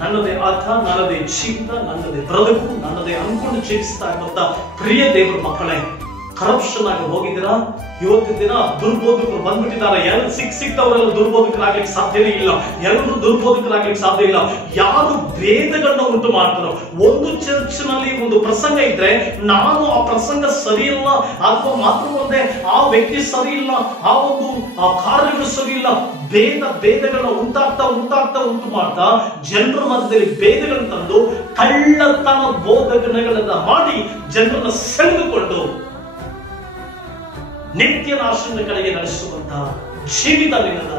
ನನ್ನದೇ ಅರ್ಥ, ನನ್ನದೇ ಜೀವಿತ, ನನ್ನದೇ ಬ್ರದಕು, ನನ್ನದೇ ಅನ್ಕೊಂಡು ಜೀವಿಸ್ತಾ ಇರುವಂತ ಪ್ರಿಯ ದೇವರ ಮಕ್ಕಳೇ, ಕರಪ್ಷನ್ ಆಗಿ ಹೋಗಿದ್ದೀರಾ. ಇವತ್ತಿನ ದಿನ ದುರ್ಬೋಧಕರು ಬಂದ್ಬಿಟ್ಟಿದ್ದಾರೆ. ಸಿಕ್ತವರೆಲ್ಲ ದುರ್ಬೋಧಕರಾಗ್ಲಿಕ್ಕೆ ಸಾಧ್ಯನೇ ಇಲ್ಲ. ಎಲ್ಲರೂ ದುರ್ಬೋಧಕರಾಗ್ಲಿಕ್ಕೆ ಸಾಧ್ಯ ಇಲ್ಲ. ಯಾರು ಭೇದಗಳನ್ನ ಉಂಟು ಮಾಡ್ತಾರೋ, ಒಂದು ಚರ್ಚ್ ನಲ್ಲಿ ಒಂದು ಪ್ರಸಂಗ ಇದ್ರೆ ನಾನು ಆ ಪ್ರಸಂಗ ಸರಿ ಇಲ್ಲ, ಅಥವಾ ಮಾತ್ರವಲ್ಲದೆ ಆ ವ್ಯಕ್ತಿ ಸರಿ ಇಲ್ಲ, ಆ ಕಾರ್ಯಗಳು ಸರಿ ಇಲ್ಲ, ಭೇದಗಳನ್ನ ಉಂಟು ಮಾಡ್ತಾ ಜನರ ಮಧ್ಯದಲ್ಲಿ ಭೇದಗಳನ್ನು ತಂದು ಕಳ್ಳತನ ಬೋಧನೆಗಳನ್ನ ಮಾಡಿ ಜನರನ್ನ ಸೆಳೆದುಕೊಂಡು ನಿತ್ಯ ನಾಶದ ಕಡೆಗೆ ನಡೆಸುವಂತ ಜೀವಿತ ನಿನ್ನದ.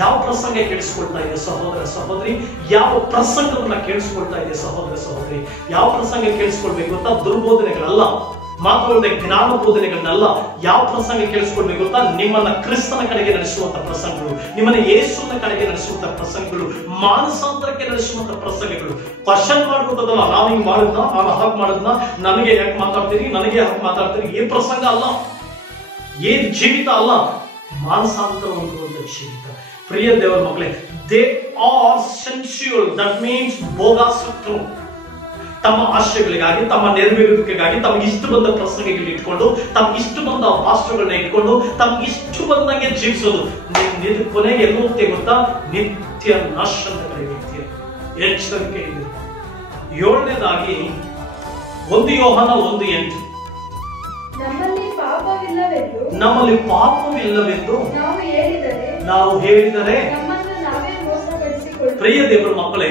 ಯಾವ ಪ್ರಸಂಗ ಕೇಳಿಸ್ಕೊಳ್ತಾ ಇದೆ ಸಹೋದರ ಸಹೋದರಿ? ಯಾವ ಪ್ರಸಂಗವನ್ನ ಕೇಳಿಸ್ಕೊಳ್ತಾ ಇದೆ ಸಹೋದರ ಸಹೋದರಿ? ಯಾವ ಪ್ರಸಂಗ ಕೇಳಿಸ್ಕೊಳ್ಬೇಕು ಗೊತ್ತಾ? ದುರ್ಬೋಧನೆಗಳಲ್ಲ, ಮಾತ್ರವಲ್ಲದೆ ಜ್ಞಾನ ಬೋಧನೆಗಳನ್ನಲ್ಲ. ಯಾವ ಪ್ರಸಂಗ ಕೇಳಿಸ್ಕೊಳ್ಬೇಕು ಗೊತ್ತಾ? ನಿಮ್ಮನ್ನ ಕ್ರಿಸ್ತನ ಕಡೆಗೆ ನಡೆಸುವಂತ ಪ್ರಸಂಗಗಳು, ನಿಮ್ಮನ್ನ ಯೇಸುವಿನ ಕಡೆಗೆ ನಡೆಸುವಂತ ಪ್ರಸಂಗಗಳು, ಮಾನಸಾಂತರಕ್ಕೆ ನಡೆಸುವಂತ ಪ್ರಸಂಗಗಳು. ಕ್ವಶನ್ ಮಾಡುವುದಲ್ಲ, ನಾನು ಹಿಂಗ್ ಮಾಡಿದ್ನ, ನಾನು ಹಾಗೆ ಮಾಡಿದ್ನ, ನನಗೆ ಯಾಕೆ ಮಾತಾಡ್ತೀನಿ, ನನಗೆ ಯಾಕೆ ಮಾತಾಡ್ತೀನಿ, ಈ ಪ್ರಸಂಗ ಅಲ್ಲ, ಏನ್ ಜೀವಿತ ಅಲ್ಲ. ಮಾನಸಾಂತರ ಹೊಂದುವಂತ ಜೀವಿತ, ಪ್ರಿಯ ದೇವರ ಮಕ್ಕಳೇ, they are sensual, that means ಭೋಗಾಸಕ್ತರು. ತಮ್ಮ ಆಶಯಗಳಿಗಾಗಿ, ತಮ್ಮ ನೆರವೇರಿಕೆಗಾಗಿ, ತಮಗೆ ಇಷ್ಟು ಬಂದ ಪ್ರಸಂಗಗಳು ಇಟ್ಕೊಂಡು, ತಮ್ಗೆ ಇಷ್ಟು ಬಂದ ಪಾಸ್ಟರ್ಗಳನ್ನ ಇಟ್ಕೊಂಡು, ತಮ್ಗೆ ಇಷ್ಟು ಬಂದಂಗೆ ಜೀವಿಸೋದು. ಕೊನೆಗೆ ಎಲ್ಲ ಹೋಗ್ತೇ ಗೊತ್ತಾ? ನಿತ್ಯ ನಾಶನದ ಕಡೆಗೆ ಎಚ್ಚರಿಕೆ ಇದೆ. 7ನೇದಾಗಿ 1 ಯೋಹಾನ 1:8, ನಮ್ಮಲ್ಲಿ ಪಾಪವಿಲ್ಲವೆಂದು ನಾವು ಹೇಳಿದರೆ. ಪ್ರಿಯ ದೇವರ ಮಕ್ಕಳೇ,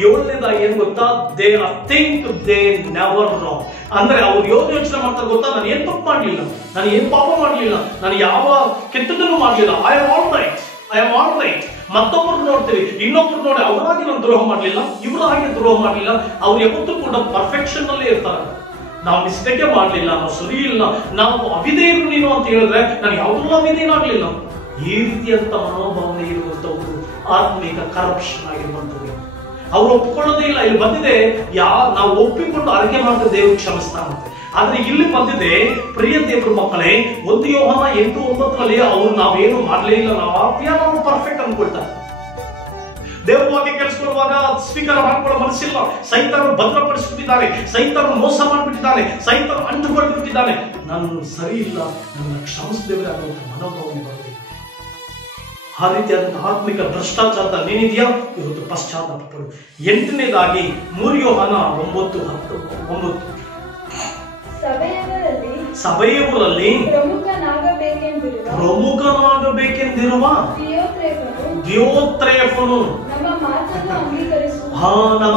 7ನೇದಾಗಿ ಏನ್ ಗೊತ್ತಾ? They think they never know. ಅಂದ್ರೆ ಅವ್ರು ಯೋಚನೆ ಮಾಡ್ತಾರೆ ಗೊತ್ತಾ? ನಾನು ಏನ್ ತಪ್ಪು ಮಾಡ್ಲಿಲ್ಲ, ನಾನು ಏನ್ ಪಾಪ ಮಾಡ್ಲಿಲ್ಲ, ನಾನು ಯಾವ ಕೆಟ್ಟದನ್ನು ಮಾಡ್ಲಿಲ್ಲ, ಐ ಆಮ್ ಆಲ್ ರೈಟ್. ಮತ್ತೊಬ್ಬರು ನೋಡ್ತೀವಿ, ಇನ್ನೊಬ್ರು ನೋಡಿ ಅವರಾಗಿ ನಾನು ದ್ರೋಹ ಮಾಡ್ಲಿಲ್ಲ, ಇವರಾಗಿ ದ್ರೋಹ ಮಾಡ್ಲಿಲ್ಲ. ಅವ್ರು ಯಾವತ್ತೂ ಕೂಡ ಪರ್ಫೆಕ್ಷನ್ ಅಲ್ಲೇ ಇರ್ತಾರೆ. ನಾವು ಮಿಸ್ಟೇಕ್ ಮಾಡ್ಲಿಲ್ಲ, ನಾವು ಸರಿ ಇಲ್ಲ, ನಾವು ಅವಿಧೇಯರು ನೀನು ಅಂತ ಹೇಳಿದ್ರೆ ನಾನು ಯಾವುದೂ ಅವಿಧೇಯನಾಗ್ಲಿಲ್ಲ. ಈ ರೀತಿಯಂತ ಮನೋಭಾವನೆ ಇರುವಂತವ್ರು ಆತ್ಮಿಕ ಕರಪ್ಷನ್ ಆಗಿರುವಂತವ್ರು. ಅವ್ರು ಒಪ್ಕೊಳ್ಳೋದೇ ಇಲ್ಲ. ಇಲ್ಲಿ ಬಂದಿದೆ, ನಾವು ಒಪ್ಪಿಕೊಂಡು ಅರಿಕೆ ಮಾಡಿದ್ರೆ ದೇವರು ಕ್ಷಮಿಸ್ತಾನಂತೆ. ಆದ್ರೆ ಇಲ್ಲಿ ಬಂದಿದೆ, ಪ್ರಿಯ ದೇವರ ಮಕ್ಕಳೇ, 1 ಯೋಹಾನ 8:9 ಅವ್ರು ನಾವೇನು ಮಾಡ್ಲೇ ಇಲ್ಲ, ನಾವು ಪರ್ಫೆಕ್ಟ್ ಅನ್ಕೊಳ್ತಾರೆ. ದೇವರ ವಾಕ್ಯ ಕೇಳಿಸ್ಕೊಳ್ಳುವಾಗ ಸ್ವೀಕಾರ ಮಾಡ್ಕೊಳ್ಳೋ ಮನಸ್ಸಿಲ್ಲ. ಸೈತಾನರು ಭದ್ರಪಡಿಸ್ಬಿಟ್ಟಿದ್ದಾರೆ, ಸೈತಾನರು ಮೋಸ ಮಾಡ್ಬಿಟ್ಟಿದ್ದಾನೆ, ಸೈತಾನರು ಅಂಟುಕೊಳ್ಬಿಟ್ಟಿದ್ದಾನೆ. ನಾನು ಸರಿ ಇಲ್ಲ, ನನ್ನ ಕ್ಷಮಿಸದೇವ್ರೆ ಅನ್ನೋ ಮನೋಭಾವನೆ ಬರುತ್ತೆ. ಆ ರೀತಿಯಾದಂತಹ ಆತ್ಮಿಕ ಭ್ರಷ್ಟಾಚಾರದಲ್ಲಿ ನೀನಿದೆಯಾ? ಇವತ್ತು ಪಶ್ಚಾತ್ತಾಪ ಪಡು. 8ನೇದಾಗಿ 3 ಯೋಹಾನ 9:9, ಸಭೆಯವರಲ್ಲಿ ಪ್ರಮುಖನಾಗಬೇಕೆಂದಿರುವ ದಿಯೋತ್ರೇಫನು ನಮ್ಮ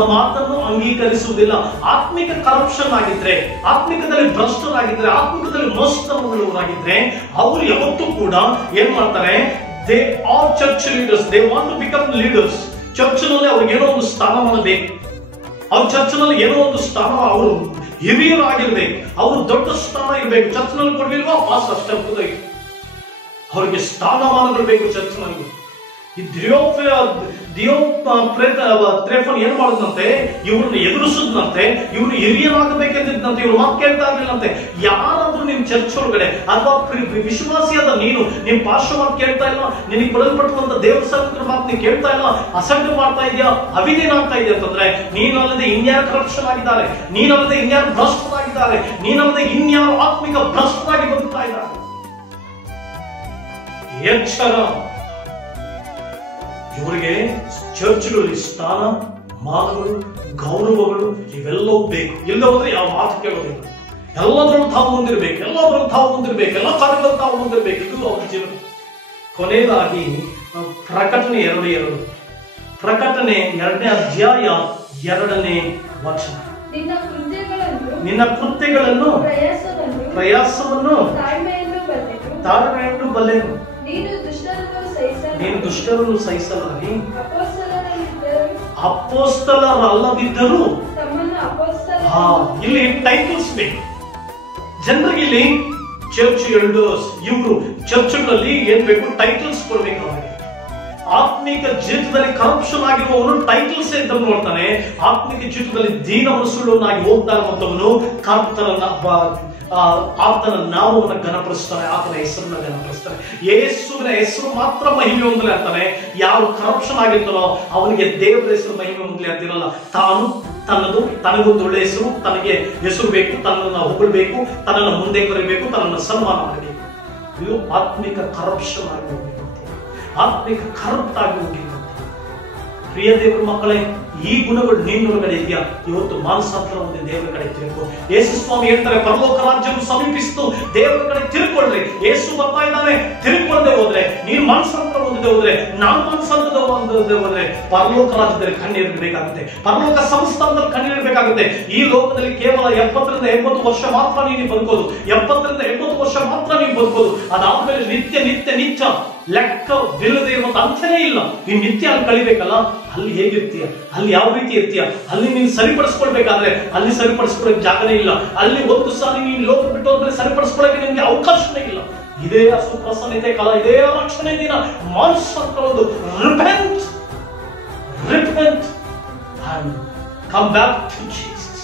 ಮಾತನ್ನು ಅಂಗೀಕರಿಸುವುದಿಲ್ಲ. ಆತ್ಮಿಕ ಕರಪ್ಷನ್ ಆಗಿದ್ರೆ, ಆತ್ಮಿಕದಲ್ಲಿ ಭ್ರಷ್ಟರಾಗಿದ್ರೆ, ಆತ್ಮಿಕದಲ್ಲಿ ಮೋಸದವರಾಗಿದ್ರೆ ಅವರು ಯಾವತ್ತೂ ಕೂಡ ಏನ್ ಮಾಡ್ತಾರೆ? They are church leaders, they want to become leaders. ಚರ್ಚ್ನಲ್ಲಿ ಅವ್ರಿಗೆ ಏನೋ ಒಂದು ಸ್ಥಾನಮಾನ ಬೇಕು, ಅವ್ರ ಚರ್ಚ್ನಲ್ಲಿ ಏನೋ ಒಂದು ಸ್ಥಾನ, ಅವರು ಹಿರಿಯರಾಗಿರ್ಬೇಕು, ಅವರು ದೊಡ್ಡ ಸ್ಥಾನ ಇರ್ಬೇಕು. ಚರ್ಚ್ನಲ್ಲಿ ಕೊಡ್ಲಿಲ್ವಾ? ಪಾಸ್ ಅಷ್ಟೇ ಹೋದಾಗಿ ಅವ್ರಿಗೆ ಸ್ಥಾನಮಾನಗಳು ಬೇಕು ಚರ್ಚ್ನಲ್ಲಿ. ಈ ತ್ರೇಫನ್ ಏನ್ ಮಾಡುದಂತೆ? ಇವ್ರನ್ನ ಎದುರಿಸುದಂತೆ, ಇವ್ರು ಹಿರಿಯನಾಗಬೇಕೆಂದಿದ್ದಂತೆ. ಇವ್ರು ಮಾತು ಕೇಳ್ತಾ ಇರ್ಲಿಲ್ಲಂತೆ. ಯಾರಾದ್ರೂ ನಿಮ್ ಚರ್ಚ್ ಒಳಗಡೆ ಅಥವಾ ವಿಶ್ವಾಸಿಯಾದ ನೀನು ನಿಮ್ ಪಾಸ್ಟರ್ ಮಾತು ಕೇಳ್ತಾ ಇಲ್ಲ, ನಿನಗೆ ಕೊಡಲ್ಪಟ್ಟಂತ ದೇವರ ಸೇವಕರ ಮಾತು ನೀನು ಕೇಳ್ತಾ ಇಲ್ಲ, ಅಸಡ್ಡೆ ಮಾಡ್ತಾ ಇದೆಯಾ, ಅವಿಧೇಯನಾಗ್ತಾ ಇದೆಯಾ ಅಂತಂದ್ರೆ ನೀನಲ್ಲದೆ ಇನ್ಯಾರು ಕರಪ್ಷನ್ ಆಗಿದ್ದಾರೆ, ನೀನಲ್ಲದೆ ಇನ್ಯಾರು ಭ್ರಷ್ಟರಾಗಿದ್ದಾರೆ, ನೀನಲ್ಲದೆ ಇನ್ಯಾರು ಆತ್ಮಿಕ ಭ್ರಷ್ಟರಾಗಿ ಬದುಕ್ತಾ ಇದ್ದಾರೆ. ಎಚ್ಚರ. ಇವರಿಗೆ ಚರ್ಚ್ಗಳಲ್ಲಿ ಸ್ಥಾನ ಮಾನಗಳು ಗೌರವಗಳು ಇವೆಲ್ಲವೂ ಬೇಕು. ಇಲ್ಲ ಹೋದ್ರೆ ಯಾವ ಮಾತು ಕೇಳೋದಿಲ್ಲ. ಎಲ್ಲದರಲ್ಲೂ ತಾವು ಮುಂದಿರ್ಬೇಕು, ಎಲ್ಲ ಕಾರ್ಯಗಳು ತಾವು ಮುಂದಿರ್ಬೇಕು. ಇದು ಅವ್ರ ಜೀವನ. ಕೊನೆಯದಾಗಿ ಪ್ರಕಟಣೆ 2:2, ಪ್ರಕಟಣೆ 2ನೇ ಅಧ್ಯಾಯ 2ನೇ ವಚನ, ನಿನ್ನ ಕೃತ್ಯಗಳನ್ನು ಪ್ರಯಾಸವನ್ನು ತಾಳ್ಮೆಯನ್ನು ಬಲ್ಲೆನು, ನೀನು ದುಷ್ಟರನ್ನು ಸಹಿಸಲಾಗಿ ಅಪೊಸ್ತಲರಲ್ಲದಿದ್ದರೂ. ಇಲ್ಲಿ ಟೈಟಲ್ಸ್ ಬೇಕು ಜನರಿಗೆ. ಇಲ್ಲಿ ಚರ್ಚ್ ಎಲ್ಡರ್ಸ್, ಇವರು ಚರ್ಚ್ಗಳಲ್ಲಿ ಏನ್ ಬೇಕು? ಟೈಟಲ್ಸ್ ಕೊಡ್ಬೇಕು ಅವರಿಗೆ. ಆತ್ಮಿಕ ಜೀವಿತದಲ್ಲಿ ಕರಪ್ಷನ್ ಆಗಿರುವವನು ಟೈಟಲ್ಸ್ ಅಂತ ನೋಡ್ತಾನೆ. ಆತ್ಮಿಕ ಜೀವಿತದಲ್ಲಿ ದೀನ ಮನಸ್ಸುಳ್ಳವನಾಗಿ ಹೋಗ್ತಾ ಇರುವಂತವನು ಆತನ ನಾಮವನ್ನು ಘನಪಡಿಸ್ತಾನೆ, ಆತನ ಹೆಸರನ್ನ ಘನಪಡಿಸ್ತಾನೆ. ಯೇಸುವಿನ ಹೆಸರು ಮಾತ್ರ ಮಹಿಮೆ ಹೊಂದಲೇ ಅಂತಾನೆ. ಯಾರು ಕರಪ್ಷನ್ ಆಗಿರ್ತಾನೋ ಅವನಿಗೆ ದೇವರ ಹೆಸರು ಮಹಿಮೆ ಹೊಂದಲೇ ಅಂತಿರಲ್ಲ. ತಾನು ತನಗೊಂದು ಒಳ್ಳೆ ಹೆಸರು, ತನಗೆ ಹೆಸರು ಬೇಕು, ತನ್ನನ್ನು ಹೊಗಳಬೇಕು, ತನ್ನನ್ನು ಮುಂದೆ ಕರಿಬೇಕು, ತನ್ನನ್ನು ಸನ್ಮಾನ ಮಾಡಬೇಕು. ಇದು ಆತ್ಮಿಕ ಕರಪ್ಷನ್ ಆಗಿ ಹೋಗಿರುವಂತ, ಆತ್ಮಿಕ ಕರಪ್ಟ್ ಆಗಿ ಹೋಗಿರುವಂತ. ಪ್ರಿಯ ದೇವರ ಮಕ್ಕಳೇ, ಈ ಗುಣಗಳು ನಿನ್ನೊಳಗಡೆ ಇದೆಯಾ? ಇವತ್ತು ಮಾನಸಾಂತರ ಒಂದು ದೇವರ ಕಡೆ ತಿರುಗು. ಯೇಸು ಸ್ವಾಮಿ ಹೇಳ್ತಾರೆ, ಪರಲೋಕ ರಾಜ್ಯವು ಸಮೀಪಿಸಿತು, ದೇವರ ಕಡೆ ತಿರುಗಿಕೊಳ್ಳ್ರಿ. ಯೇಸು ಬರ್ತಾ ಇದ್ದಾನೆ. ತಿರುಗಿಕೊಳ್ಳದೆ ಹೋದ್ರೆ, ನೀನು ಮಾನಸಾಂತರ ಹೊಂದದೆ ಹೋದ್ರೆ, ನಾನು ಮಾನಸಾಂತರ ಹೊಂದದೆ ಹೋದ್ರೆ ಪರಲೋಕ ರಾಜ್ಯದಲ್ಲಿ ಕಣ್ಣೀರಿಡಬೇಕಾಗುತ್ತೆ, ಪರಲೋಕ ಸಂಸ್ಥಾನದಲ್ಲಿ ಕಣ್ಣೀರಿಡಬೇಕಾಗುತ್ತೆ. ಈ ಲೋಕದಲ್ಲಿ ಕೇವಲ 70ರಿಂದ 80 ವರ್ಷ ಮಾತ್ರ ನೀನು ಬದುಕೋದು, 70ರಿಂದ 80 ವರ್ಷ ಮಾತ್ರ ನೀವು ಬದುಕೋದು. ಅದಾದ್ಮೇಲೆ ನಿತ್ಯ ನಿತ್ಯ ನಿತ್ಯ ಲೆಕ್ಕವಿಲ್ಲದೆ ಇರುವಂತ ಅಂತ್ಯನೇ ಇಲ್ಲ. ಈ ನಿತ್ಯ ಅಲ್ಲಿ ಕಳಿಬೇಕಲ್ಲ, ಅಲ್ಲಿ ಹೇಗಿರ್ತೀಯ, ಅಲ್ಲಿ ಯಾವ ರೀತಿ ಇರ್ತೀಯ, ಅಲ್ಲಿ ನೀನು ಸರಿಪಡಿಸ್ಕೊಳ್ಬೇಕಾದ್ರೆ ಅಲ್ಲಿ ಸರಿಪಡಿಸ್ಕೊಳ್ಳೋಕೆ ಜಾಗನೇ ಇಲ್ಲ. ಅಲ್ಲಿ ಒಂದು ಸಾರಿ ನೀನು ಲೋಕ ಬಿಟ್ಟು ಹೋದ್ಮೇಲೆ ಸರಿಪಡಿಸ್ಕೊಳ್ಳೋಕೆ ನಿಮ್ಗೆ ಅವಕಾಶನೇ ಇಲ್ಲ. ಇದೇ ಸುಪ್ರಸನ್ನತೆ ಕಾಲ, ಇದೇ ರಕ್ಷಣೆ ದಿನ. ಮಾನಸಾಂತರವನ್ನು repent and come back to Jesus.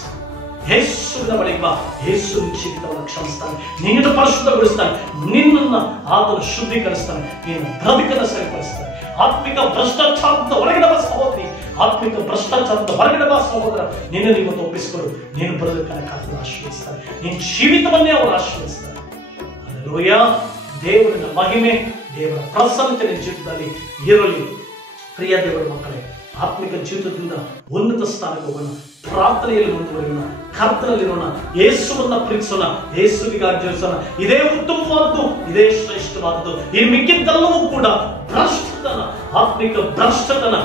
ಯೇಸುವಿನ ಬಳಿಗೆ ಬಾ. ಯೇಸು ನಿನ್ನ ಜೀವಿತವನ್ನು ಕ್ಷಮಿಸ್ತಾನೆ, ನಿನ್ನನ್ನು ಪರಿಶುದ್ಧಗೊಳಿಸ್ತಾನೆ, ನಿನ್ನನ್ನು ಆತನು ಶುದ್ಧೀಕರಿಸ್ತಾನೆ, ನಿನ್ನ ಬ್ರದಕನ್ನು ಸರಿಪಡಿಸ್ತಾನೆ. ಆತ್ಮಿಕ ಭ್ರಷ್ಟಾಚಾರದ ಹೊರಗಡೆ ಬಾ ಸಹೋದರಿ, ಆತ್ಮಿಕ ಭ್ರಷ್ಟಾಚಾರದ ಹೊರಗಡೆ ಬಾ ಸಹೋದರ. ನಿನ್ನ ಇವತ್ತು ಒಪ್ಪಿಸಿಕೊಡು, ನೀನು ಬರೋದಕ್ಕೆ ಆತನು ಆಶೀರ್ವದಿಸ್ತಾನೆ, ನಿನ್ನ ಜೀವಿತವನ್ನೇ ಅವರು ಆಶೀರ್ವದಿಸ್ತಾರೆ. ಹಲ್ಲೆಲೂಯಾ. ದೇವರ ಮಹಿಮೆ, ದೇವರ ಪ್ರಸನ್ನತೆ ನಿನ್ನ ಜೀವಿತದಲ್ಲಿ ಇರಲಿ. ಪ್ರಿಯ ದೇವರ ಮಕ್ಕಳೇ, ಆತ್ಮಿಕ ಜೀವಿತದಿಂದ ಉನ್ನತ ಸ್ಥಾನಕ್ಕೆ ಹೋಗೋಣ, ಪ್ರಾರ್ಥನೆಯಲ್ಲಿ ಮುಂದುವರಿಯೋಣ, ಕರ್ತನಲ್ಲಿರೋಣ, ಯೇಸುವನ್ನ ಪ್ರೀತಿಸೋಣ, ಯೇಸುವಿಗಾಗಿ ಜೀವಿಸೋಣ. ಇದೇ ಉತ್ತಮವಾದದ್ದು, ಇದೇ ಶ್ರೇಷ್ಠವಾದದ್ದು. ಈ ಮಿಕ್ಕಿದ್ದೆಲ್ಲವೂ ಕೂಡ ಭ್ರಷ್ಟತನ, ಆತ್ಮಿಕ ಭ್ರಷ್ಟತನ,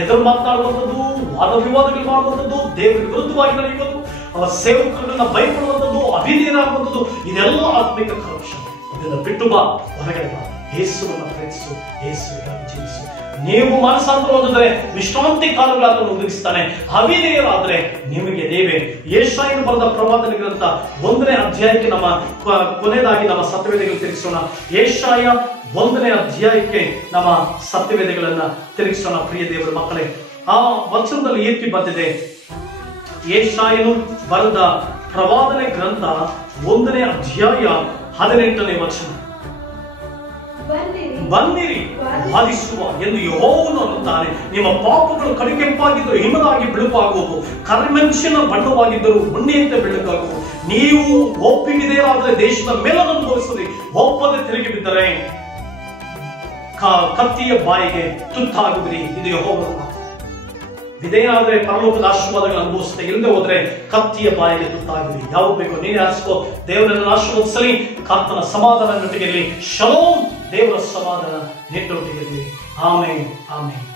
ಎದುರು ಮಾತನಾಡುವಂಥದ್ದು, ವಾದ ವಿವಾದಗಳು ಮಾಡುವಂಥದ್ದು, ದೇವರ ವಿರುದ್ಧವಾಗಿ ನಡೆಯುವುದು, ಅವರ ಸೇವಕರನ್ನ ಭಯಪಡುವಂಥದ್ದು, ಅಭಿನಯರಾಗುವಂಥದ್ದು, ಇದೆಲ್ಲ ಆತ್ಮಿಕ ಕರಪ್ಷನ್. ಇದನ್ನು ಬಿಟ್ಟು ಬಾ, ಹೊರಗಡೆ ಬಾ, ಯೇಸುವನ್ನ ಪ್ರೀತಿಸು, ಯೇಸುವಿಗಾಗಿ ಜೀವಿಸು. ನೀವು ಮನಸ್ಸಾಂತರ ಹೊಂದಿದರೆ ವಿಶ್ರಾಂತಿ ಕಾಲಗಳನ್ನು ಒದಗಿಸ್ತಾನೆ. ಅವಿಧೇಯರಾದ್ರೆ ನಿಮಗೆ ನೀವೇ. ಯೆಶಾಯನು ಬರೆದ ಪ್ರವಾದನೆ ಗ್ರಂಥ 1ನೇ ಅಧ್ಯಾಯಕ್ಕೆ ನಮ್ಮ ಕೊನೆಯದಾಗಿ ನಮ್ಮ ಸತ್ಯವೇದಗಳು ತಿರುಗಿಸೋಣ. ಯೆಶಾಯ 1ನೇ ಅಧ್ಯಾಯಕ್ಕೆ ನಮ್ಮ ಸತ್ಯವೇದಗಳನ್ನ ತಿರುಗಿಸೋಣ. ಪ್ರಿಯ ದೇವರ ಮಕ್ಕಳೇ, ಆ ವಚನದಲ್ಲಿ ಏಕೆ ಬಂದಿದೆ? ಯೆಶಾಯನು ಬರೆದ ಪ್ರವಾದನೆ ಗ್ರಂಥ 1ನೇ ಅಧ್ಯಾಯ 18ನೇ ವಚನ. ಬನ್ನಿರಿ ವಾದಿಸುವ ಎಂದು ಯೆಹೋವನು ಅನ್ನುತ್ತಾನೆ. ನಿಮ್ಮ ಪಾಪಗಳು ಕಡುಗೆಂಪಾಗಿದ್ದರೂ ಹಿಮವಾಗಿ ಬಿಳುಪಾಗುವುದು, ಕರಿಮನುಷ್ಯನ ಬಣ್ಣವಾಗಿದ್ದರೂ ಉಣ್ಣೆಯಂತೆ ಬೆಳಕಾಗುವುದು. ನೀವು ಒಪ್ಪಿಗೆದೇರಾದರೆ ದೇಶದ ಮೇಲನ್ನು ಅನುಭವಿಸಿರಿ, ಒಪ್ಪದೆ ತಿರುಗಿ ಬಿದ್ದರೆ ಕತ್ತಿಯ ಬಾಯಿಗೆ ತುತ್ತಾಗುವಿರಿ. ಇದು ಯೆಹೋವನ ಮಾತು. ವಿಧೇಯರಾದ್ರೆ ಪರಲೋಕದ ಆಶೀರ್ವಾದಗಳನ್ನು ಅನುಭವಿಸುತ್ತೆ, ಇಲ್ಲದೆ ಹೋದ್ರೆ ಕತ್ತಿಯ ಬಾಯಿಗೆ ತುತ್ತಾಗುವಿರಿ. ಯಾವ್ದು ಬೇಕೋ ನೀನೇ ಆರಿಸ್ಕೋ. ದೇವರನ್ನು ಆಶೀರ್ವದಿಸಲಿ. ಕರ್ತನ ಸಮಾಧಾನ ನೊಟ್ಟಿಗಿರಲಿ. ಶಲೋಮ್. ದೇವರ ಸಮಾಧಾನ ನಿನ್ನೊಟ್ಟಿಗಿರಲಿ. Amen, amen.